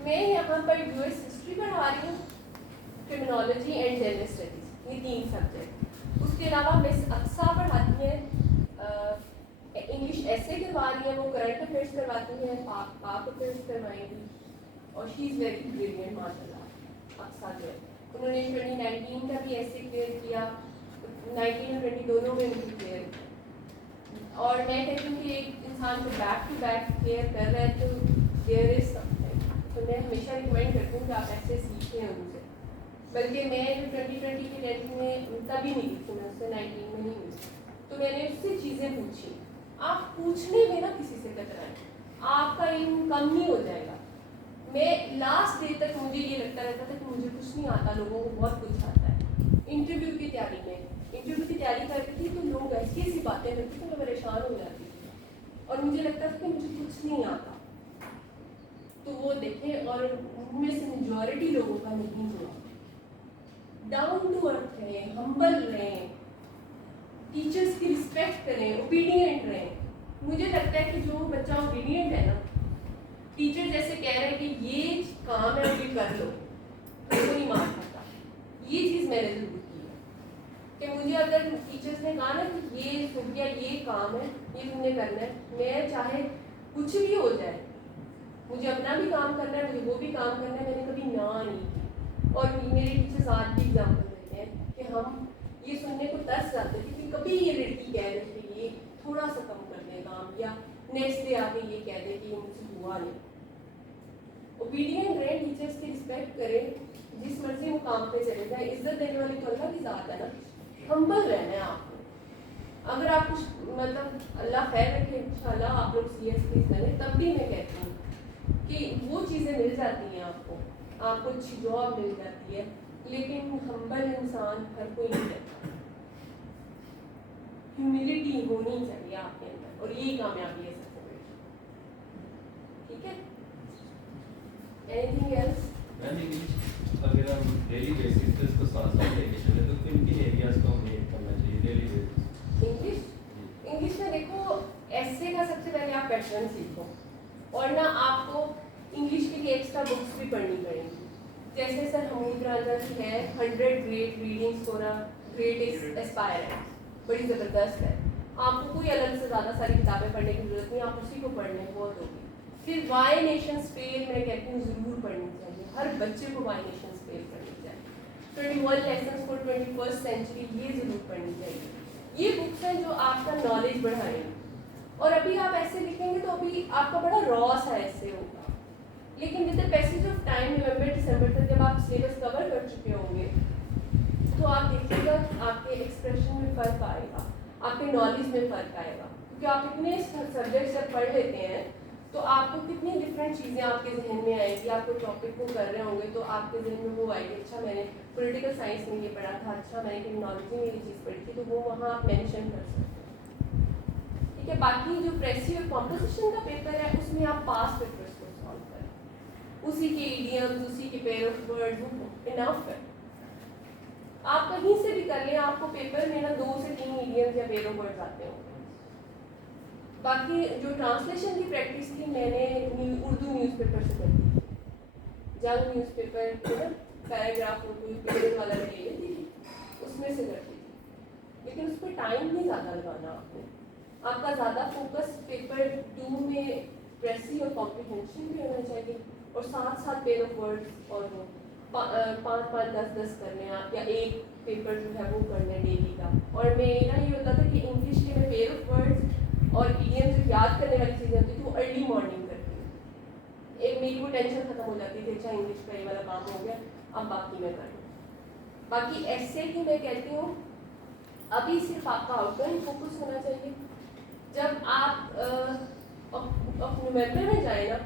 मैं यहाँ पर यूएस हिस्ट्री पढ़ा रही हूँ, क्रिमिनोलॉजी एंड जेंडर स्टडीज, ये 3 सब्जेक्ट। उसके अलावा मिस अक्सा पढ़ाती हैं, इंग्लिश ऐसे करवा रही है, वो करंट अफेयर्स करवाती हैं, पाक अफेयर्स करवाएंगी, और शी इज़ वेरी ब्रिलियंट माशाल्लाह। अक्सा जो है उन्होंने 2019 का भी ऐसे क्लियर किया, 19 और 20 दोनों में उनको क्लियर किया। और मैं कहती हूँ कि एक इंसान को बैक टू बैक क्लियर कर रहा है तो देयर इज समथिंग। तो मैं हमेशा रिकमेंड करती हूँ कि आप ऐसे सीखें उनसे। बल्कि मैं जो 2020 के 10th में तभी नहीं थी, मैं उससे 19 में नहीं हुई, तो मैंने उससे चीज़ें पूछी। आप पूछने में ना किसी से कतराएं, आपका इल्म कम नहीं हो जाएगा। मैं लास्ट डे तक मुझे ये लगता रहता था कि मुझे कुछ नहीं आता, लोगों को बहुत कुछ आता है। इंटरव्यू की तैयारी करती थी तो लोग ऐसी ऐसी बातें करते थे, मैं परेशान हो जाती थी और मुझे लगता था कि मुझे कुछ नहीं आता। तो वो देखें, और उनमें से मेजॉरिटी लोगों का नहीं हुआ। डाउन टू अर्थ रहें, हम्बल रहें, टीचर्स की रिस्पेक्ट करें, ओबीडियंट रहें। मुझे लगता है कि जो बच्चा ओबीडियंट है ना, टीचर जैसे कह रहे हैं कि ये काम है ये कर लो, तो नहीं मार सकता। ये चीज़ मैंने जरूर की है कि मुझे अगर टीचर्स ने कहा ना कि ये सुनिया ये काम है, ये तुमने करना है, मैं चाहे कुछ भी हो जाए, मुझे अपना भी काम करना है, मुझे वो भी काम करना है, मैंने कभी ना नहीं की। और मेरे टीचर्स आज भी एग्जाम्पल देते हैं कि हम ये सुनने को तरस जाते थे कि कभी ये लड़की कह रही थी ये थोड़ा सा कम कर दे काम, या नेक्स्ट डे आके ये कह दे कि ये मुझसे हुआ नहीं। ओबीडियंट रहें, टीचर्स की रिस्पेक्ट करें, जिस मर्जी वो काम पे चले जाए। इज्जत देने वाली तो अल्लाह की ज़ात है ना, हम्बल रहना है आपको। अगर आप कुछ मतलब अल्लाह खैर रखे इंशाल्लाह आप लोग सीएसपी करें, तब भी मैं कहती हूँ कि वो चीज़ें मिल जाती हैं आपको अच्छी जॉब मिल जाती है, लेकिन हम्बल इंसान हर कोई नहीं रहता। ह्यूमिलिटी होनी चाहिए आपके अंदर, और यही कामयाबी है सबसे बड़ी, ठीक है। Anything else? मैम इंग्लिश अगर हम डेली बेसिस पे इसको साथ लेके चले तो किन एरियाज को हमें करना चाहिए डेली बेसिस? इंग्लिश में देखो, ऐसे का सबसे पहले आप पैटर्न सीखो, और ना आपको इंग्लिश के लिए एक्स्ट्रा बुक्स भी पढ़नी पड़ेंगी। जैसे सर हमीद राजा की है 100 great readings for a great aspirant, बड़ी ज़बरदस्त है। आपको कोई अलग से ज़्यादा सारी किताबें पढ़ने की जरूरत नहीं, आप उसी को पढ़ लें, बहुत होगी। फिर वाई नेशंस फेल मैं कहती हूँ ज़रूर पढ़नी चाहिए, हर बच्चे को वाई नेशंस फेल पढ़नी चाहिए। 21 लेसन्स फॉर 21st सेंचुरी ये ज़रूर पढ़नी चाहिए। ये बुक्स हैं जो आपका नॉलेज बढ़ाएंगी। और अभी आप ऐसे लिखेंगे तो अभी आपका बड़ा रॉ सा ऐसे होगा, लेकिन with the passage of time नवंबर दिसंबर तक जब आप सिलेबस कवर कर चुके होंगे तो आप देखिएगा आपके एक्सप्रेशन में फ़र्क आएगा, आपके नॉलेज में फ़र्क आएगा। क्योंकि आप इतने सब्जेक्ट जब पढ़ लेते हैं तो आपको कितनी डिफरेंट चीज़ें आपके जहन में आएगी। आप कोई टॉपिक को कर रहे होंगे तो आपके जहन में वो आएगी, अच्छा मैंने पॉलिटिकल साइंस में ये पढ़ा था, अच्छा मैंने क्रिमिनोलॉजी में ये चीज़ पढ़ी थी, तो वो वहाँ आप मेंशन कर सकते हैं, ठीक है। बाकी जो प्रेसी और कॉम्पोजिशन का पेपर है उसमें आप पास्ट पेपर्स को सॉल्व करें, उसी के इडियम्स, उसी के पेयर ऑफ वर्ड, वो इनफ है। आप कहीं से भी कर लें, आपको पेपर में ना 2 से 3 इडियम्स या पेयर ऑफ वर्ड्स आते होंगे, बाकी जो ट्रांसलेशन की प्रैक्टिस थी मैंने उर्दू न्यूज़पेपर से कर दी, जंग न्यूज़पेपर है ना, पैराग्राफ कोई पेज वाला ले लेती थी, उसमें से करती थी। लेकिन उस पर टाइम नहीं ज़्यादा लगाना आपने, आपका ज़्यादा फोकस पेपर 2 में एक्सप्रेसिव और कॉम्प्रिहेंशन भी होना चाहिए, और साथ साथ पेयर ऑफ वर्ड्स और वो 5-5, 10-10 करने हैं आप, या एक पेपर जो है वो करना है डेली का। और मेरा ये होता था कि इंग्लिश के मैं पेयर ऑफ वर्ड्स और इडियम जो याद करने वाली चीज़ें होती थी वो अर्ली मॉर्निंग करती हूँ। एक मेरी वो टेंशन खत्म हो जाती थी, अच्छा इंग्लिश का ये वाला काम हो गया, अब बाकी मैं कर लूँ। बाकी ऐसे ही मैं कहती हूँ अभी सिर्फ आपका आउटलाइन फोकस होना चाहिए। जब आप नवंबर में जाए ना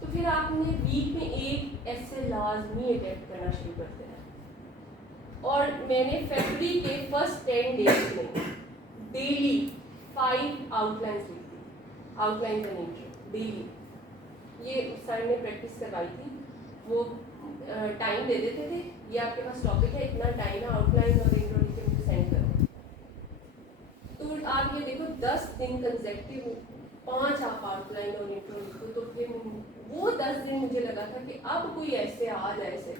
तो फिर आपने वीक में एक ऐसे लाजमी अटेम्प्ट करना शुरू कर देना है। और मैंने फरवरी के फर्स्ट 10 डेज में डेली 5 आउटलाइंस लिखी, आउटलाइन एंड इंट्रो डेली। ये सर ने प्रैक्टिस करवाई थी, वो टाइम दे देते थे, ये आपके पास टॉपिक है, इतना टाइम है, आउटलाइन और इंट्रो लिख के मुझे सेंड करो। तो आप ये देखो 10 दिन कंसेक्टिव 5 आप आउटलाइन और इंट्रो लिखो, तो फिर वो 10 दिन मुझे लगा था कि अब कोई ऐसे आ जाए से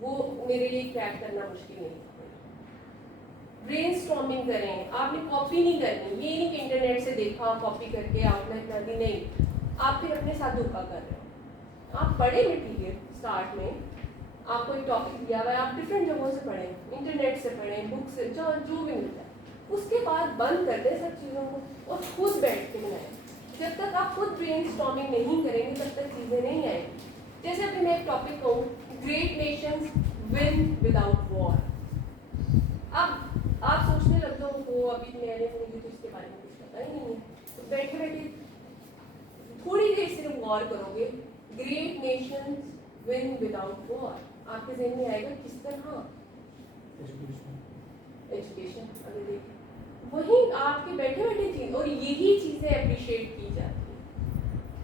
वो मेरे लिए क्रैक करना मुश्किल नहीं था। ब्रेनस्टॉर्मिंग करें, आपने कॉपी नहीं करनी, ये नहीं कि इंटरनेट से देखा कॉपी करके आउटलाइन कर दी, नहीं, आप फिर अपने साथ धोखा कर रहे हो। आप पढ़े मटीरियल स्टार्ट में, आपको एक टॉपिक दिया हुआ है, आप डिफरेंट जगहों से पढ़ें, इंटरनेट से पढ़ें, बुक से, जो भी मिलता है, उसके बाद बंद कर दें सब चीज़ों को और खुद बैठ के बनाएं। जब तक आप खुद ब्रेनस्टॉर्मिंग नहीं करेंगे तब तक चीज़ें नहीं आएंगी। जैसे अभी मैं एक टॉपिक कहूँ, great Nations win without war. अब आप सोचने लग जाओ वो अभी मुझे तो इसके बारे में कुछ पता ही नहीं है, तो बैठे बैठे थोड़ी देर सिर्फ वॉर करोगे, great Nations win without war, आपके ज़हन में आएगा किस तरह एजुकेशन। अगर देखिए वही आपके बैठे बैठे चीज, और यही चीज़ें अप्रिशिएट की जाती हैं,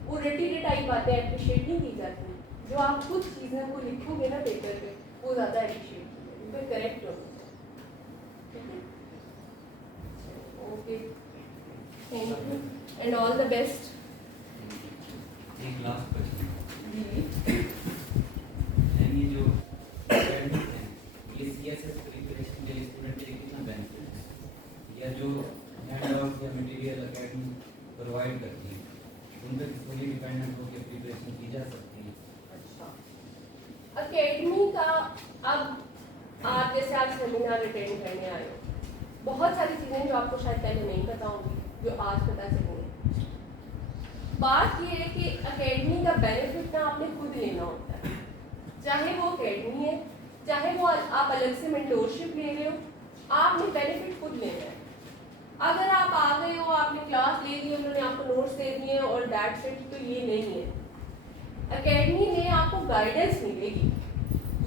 वो रटी रटाई बातें अप्रिशिएट नहीं की जाती। जो आप खुद चीज़ें को लिखोगे ना पेपर पे वो ज़्यादा अप्रिशिएट की जाएगी, तो करेक्ट होगा। ठीक है, okay, thank you and all the best. एक लास्ट क्वेश्चन, जी ये जो academics हैं, ये CSS प्रिपरेशन के लिए स्टूडेंट के लिए कितना बेनिफिट है, या जो हैंडआउट या मटेरियल एकेडमी प्रोवाइड करती है उन पर किसी डिपेंडेंट होकर प्रिपरेशन की जा सकती है? अच्छा, अकेडमी का अब आप जैसे आप सेमिनार अटेंड करने आए हो, बहुत सारी चीज़ें जो आपको शायद पहले नहीं पता होंगी जो आज पता चलेंगी। बात ये है कि एकेडमी का बेनिफिट ना आपने खुद लेना होता है, चाहे वो एकेडमी है, चाहे वो आप अलग से मेंटोरशिप ले रहे हो, आपने बेनिफिट खुद लेना है। अगर आप आ गए हो, आपने क्लास ले ली, उन्होंने आपको नोट्स दे दिए और दैट्स इट, तो ये नहीं है। एकेडमी में आपको गाइडेंस मिलेगी,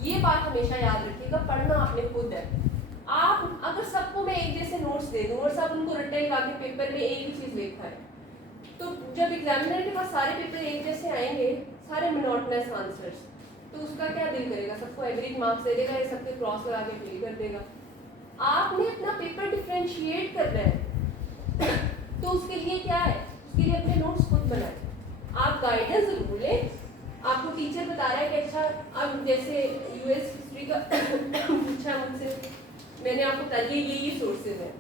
ये बात हमेशा याद रखिएगा, पढ़ना आपने खुद है। आप अगर सबको मैं एक जैसे नोट्स दे दूँ और सब उनको रट्टे लगा के पेपर में एक ही चीज़ लिखा है, तो जब एग्जामिनर के पास सारे पेपर एक जैसे आएंगे, सारे मोनोटोनस आंसर्स, तो उसका क्या दिल करेगा, सबको एवरेज मार्क्स दे देगा या सबके क्रॉस लगा के फेल कर देगा। आपने अपना पेपर डिफरेंशिएट करना है तो उसके लिए क्या है, उसके लिए अपने नोट्स खुद बनाए। आप गाइडेंस जरूर लें, आपको टीचर बता रहा है कि अच्छा अब जैसे यूएस हिस्ट्री का पूछा मुझसे, मैंने आपको बता दिया ये सोर्सेज हैं,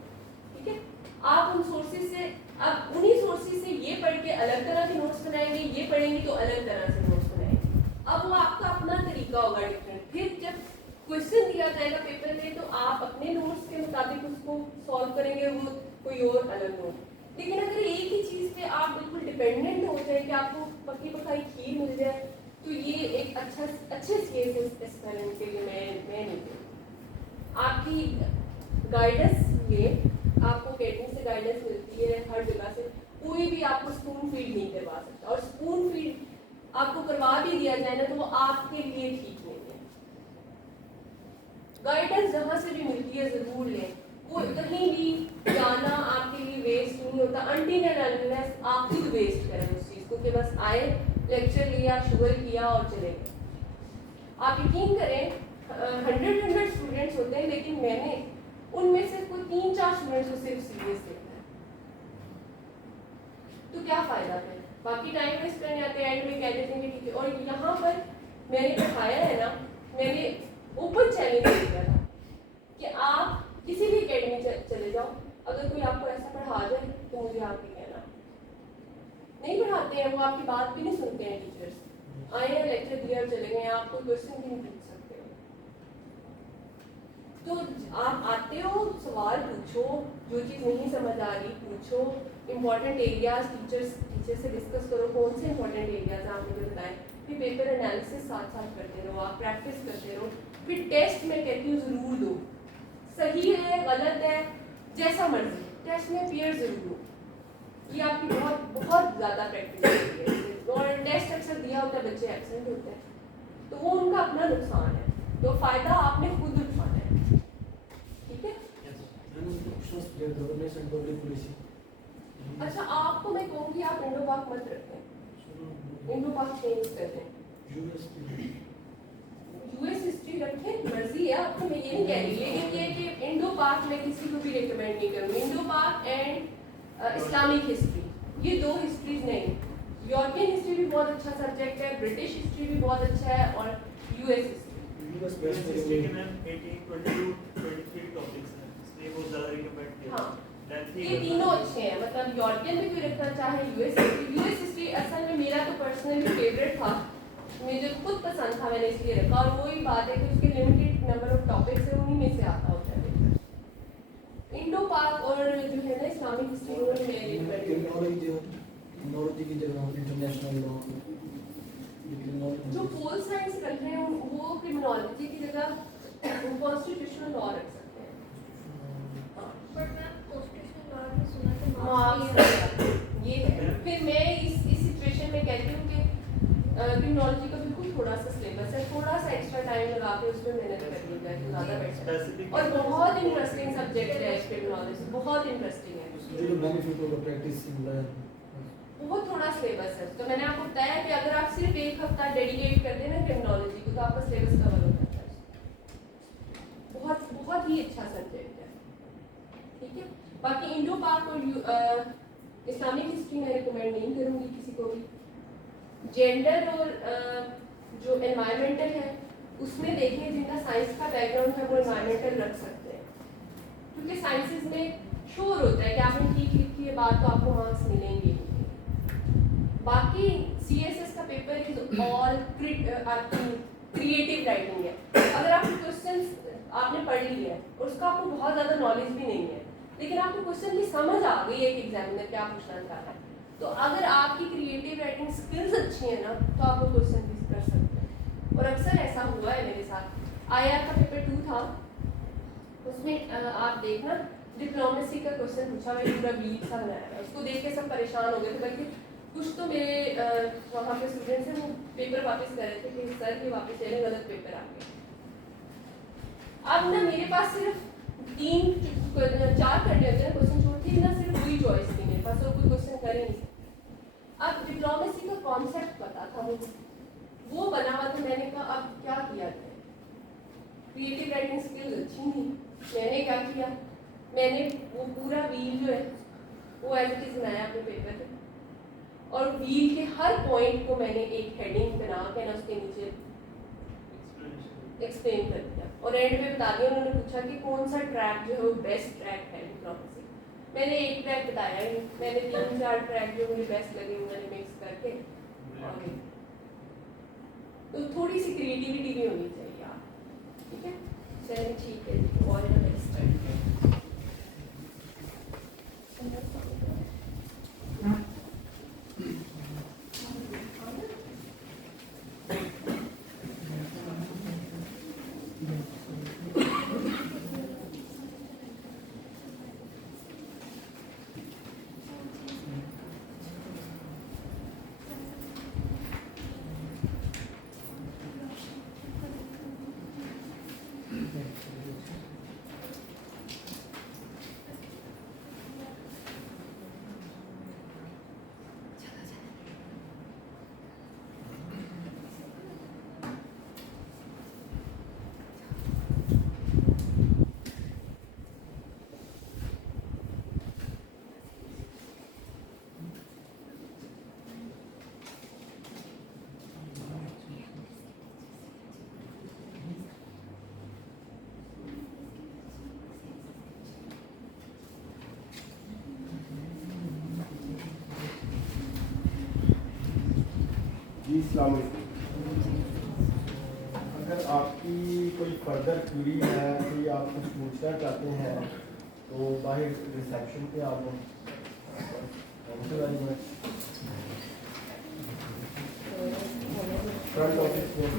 ठीक है, आप उन सोर्सेज से, अब उन्हीं सोर्सेज से ये पढ़ के अलग तरह के नोट्स बनाएंगे, ये पढ़ेंगे तो अलग तरह से नोट्स बनाएंगे। अब वो आपका अपना तरीका होगा डिफरेंट। फिर जब क्वेश्चन दिया जाएगा पेपर में तो आप अपने नोट्स के मुताबिक उसको सॉल्व करेंगे, वो कोई और अलग नोट। लेकिन अगर एक ही चीज़ पे आप बिल्कुल डिपेंडेंट हो जाए कि आपको पकी पकाई खीर मिल जाए, तो ये एक अच्छे केस एस्पिरेंट के लिए मैं नहीं दूँ। आपकी गाइडेंस में आपको अकेडमी से गाइडेंस मिलती है, हर जगह से कोई भी आपको स्पून फीड नहीं करवा सकता, और स्पून फीड आपको करवा भी दिया जाए ना तो वो आपके लिए ठीक नहीं है। गाइडेंस जहाँ से भी मिलती है ज़रूर लें, वो कहीं भी जाना आपके लिए वेस्ट नहीं होता, अनटिल एंड अनलेस आप खुद वेस्ट करें उस चीज़ को कि बस आए, लेक्चर लिया, शुगर किया और चले गए। आप यकीन करें 100 स्टूडेंट्स होते हैं, लेकिन मैंने उनमें से कोई 3-4 स्टूडेंट्स को सिर्फ सीरियस देखा है। तो क्या फ़ायदा फिर? बाकी टाइम वेस्ट करने आते हैं, एंड में कह देते हैं कि ठीक है। और यहाँ पर मैंने पढ़ाया है ना, मैंने ओपन चैलेंज दिया था कि आप किसी भी एकेडमी चले जाओ, अगर कोई आपको ऐसा पढ़ा जाए तो मुझे आके कहना। नहीं पढ़ाते हैं वो, आपकी बात भी नहीं सुनते हैं टीचर्स। आए हैं, लेक्चर दिया, चले गए, आप कोई क्वेश्चन भी नहीं पूछ सकते हो। तो आप आते हो, सवाल पूछो, जो चीज़ नहीं समझ आ रही पूछो, इम्पॉर्टेंट एरियाज टीचर से डिस्कस करो, कौन से इंपॉर्टेंट एरियाज आप मुझे बताएं। फिर पेपर एनालिसिस साथ साथ करते रहो, आप प्रैक्टिस करते रहो। फिर टेस्ट में कहती हूँ ज़रूर दो, सही है गलत है जैसा मर्जी, टेस्ट में अपीयर ज़रूर दो। ये आपकी बहुत बहुत ज़्यादा प्रैक्टिस होती है। और टेस्ट अक्सर दिया होता है, बच्चे एब्सेंट होते हैं, तो वो उनका अपना नुकसान है, तो फ़ायदा आपने खुद उठाना है। ठीक है। Governance and public policy. अच्छा, आपको मैं कहूँगी आप इंडो पाक मत रखें, इंडो पाक चेंज कर दें। यूएस हिस्ट्री रखें, मर्जी है आपको, मैं ये नहीं कह रही, लेकिन ये कि इंडो पाक में किसी को भी रिकमेंड नहीं करूँगी। इंडो पाक एंड इस्लामिक हिस्ट्री, ये दो हिस्ट्रीज नहीं। यूरोपियन हिस्ट्री भी बहुत अच्छा सब्जेक्ट है, ब्रिटिश हिस्ट्री भी बहुत अच्छा है, और US history. US US best history के मैम 18, 22, 23 टॉपिक्स हैं, इसलिए वो ज़्यादा रिकमेंड किया। हाँ, Lengthy ये तीनों अच्छे हैं। मतलब यूरोपियन भी कोई रखना चाहे, यूएस हिस्ट्री असल में मेरा तो पर्सनली फेवरेट था, मुझे खुद पसंद था, मैंने इसलिए रखा। और वही बात है कि उसके लिमिटेड नंबर ऑफ टॉपिक्स है, उन्हीं में से आता होता है पेपर। इंडो पाक और जो है ना इस्लामिक हिस्ट्री, उन्होंने मैं रिकमेंड किया। टेक्नोलॉजी की जगह इंटरनेशनल लॉ, जो पोल साइंस रख रहे हैं वो क्रिमिनोलॉजी की जगह कॉन्स्टिट्यूशनल लॉ रख सकते हैं। बट मैं कॉन्स्टिट्यूशनल लॉ में सुना कि मार्क्स ये है। फिर मैं इस सिचुएशन में कहती हूँ कि क्रिमिनोलॉजी का बिल्कुल थोड़ा सा सिलेबस है, थोड़ा सा एक्स्ट्रा टाइम लगा के उसमें मेहनत कर ली जाए तो ज़्यादा बेटर है। और बहुत इंटरेस्टिंग सब्जेक्ट है क्रिमिनोलॉजी, बहुत इंटरेस्टिंग है। जो बेनिफिट होगा प्रैक्टिस इन बहुत थोड़ा सिलेबस है। तो मैंने आपको बताया कि अगर आप सिर्फ एक हफ्ता डेडिकेट कर दें ना क्रिमिनोलॉजी को, तो आपका सिलेबस कवर हो जाता है। बहुत बहुत ही अच्छा सब्जेक्ट है। ठीक है। बाकी इंडो पाक और इस्लामिक हिस्ट्री मैं रिकमेंड नहीं करूँगी किसी को भी। जेंडर और जो एनवायरमेंटल है उसमें देखिए, जिनका साइंस का बैकग्राउंड है वो एनवायरमेंटल रख सकते हैं, क्योंकि साइंसेज में श्योर होता है कि आपने ठीक लिखी है बात तो आपको मार्क्स मिलेंगे। बाकी सीएसएस का पेपर इज ऑल आपकी क्रिएटिव राइटिंग है। अगर आपके क्वेश्चंस आपने पढ़ ली है और उसका आपको बहुत ज़्यादा नॉलेज भी नहीं है, लेकिन आपको क्वेश्चन की समझ आ गई है कि एग्जामिनर क्या पूछना चाह रहा है, तो अगर आपकी क्रिएटिव राइटिंग स्किल्स अच्छी है ना, तो आप वो क्वेश्चन भी कर सकते हैं। और अक्सर ऐसा हुआ है मेरे साथ। आईआर का पेपर 2 था, उसमें आप देखना डिप्लोमेसी का क्वेश्चन पूछा, मैं पूरा वीक सा बनाया है, उसको देख के सब परेशान हो गए थे। बल्कि कुछ तो मेरे वहाँ पे स्टूडेंट्स हैं वो पेपर वापस कर रहे थे कि सर ये वापस ले रहे, गलत पेपर आ गया। अब ना मेरे पास सिर्फ 3-4 करने होते हैं क्वेश्चन, छोड़ती ना सिर्फ वही चॉइस थी मेरे पास, और कोई क्वेश्चन कर ही नहीं सकते। अब डिप्लोमेसी का कॉन्सेप्ट पता था मुझे, वो बना हुआ था। मैंने कहा अब क्या किया जाए, क्रिएटिव राइटिंग स्किल्स अच्छी थी। मैंने क्या किया, मैंने वो पूरा व्हील जो है वो एज इट इज बनाया अपने पेपर पे, और व्हील के हर पॉइंट को मैंने एक हेडिंग बना के ना उसके नीचे एक्सप्लेन कर दिया, और एंड में बता दिया। उन्होंने पूछा कि कौन सा ट्रैक जो है वो बेस्ट ट्रैक है डिप्लोमेसी। मैंने एक ट्रैक बताया ही, मैंने 3-4 ट्रैक जो मुझे बेस्ट लगे मैंने मिक्स करके। और तो थोड़ी सी क्रिएटिविटी भी होनी चाहिए आप। ठीक है, चलिए ठीक है जी, और Thank you. जी अस्सलाम वालेकुम। अगर आपकी कोई फर्दर क्वेरी है, कोई आप कुछ पूछना चाहते हैं तो बाहर रिसेप्शन पे आप thank you very much. Front office में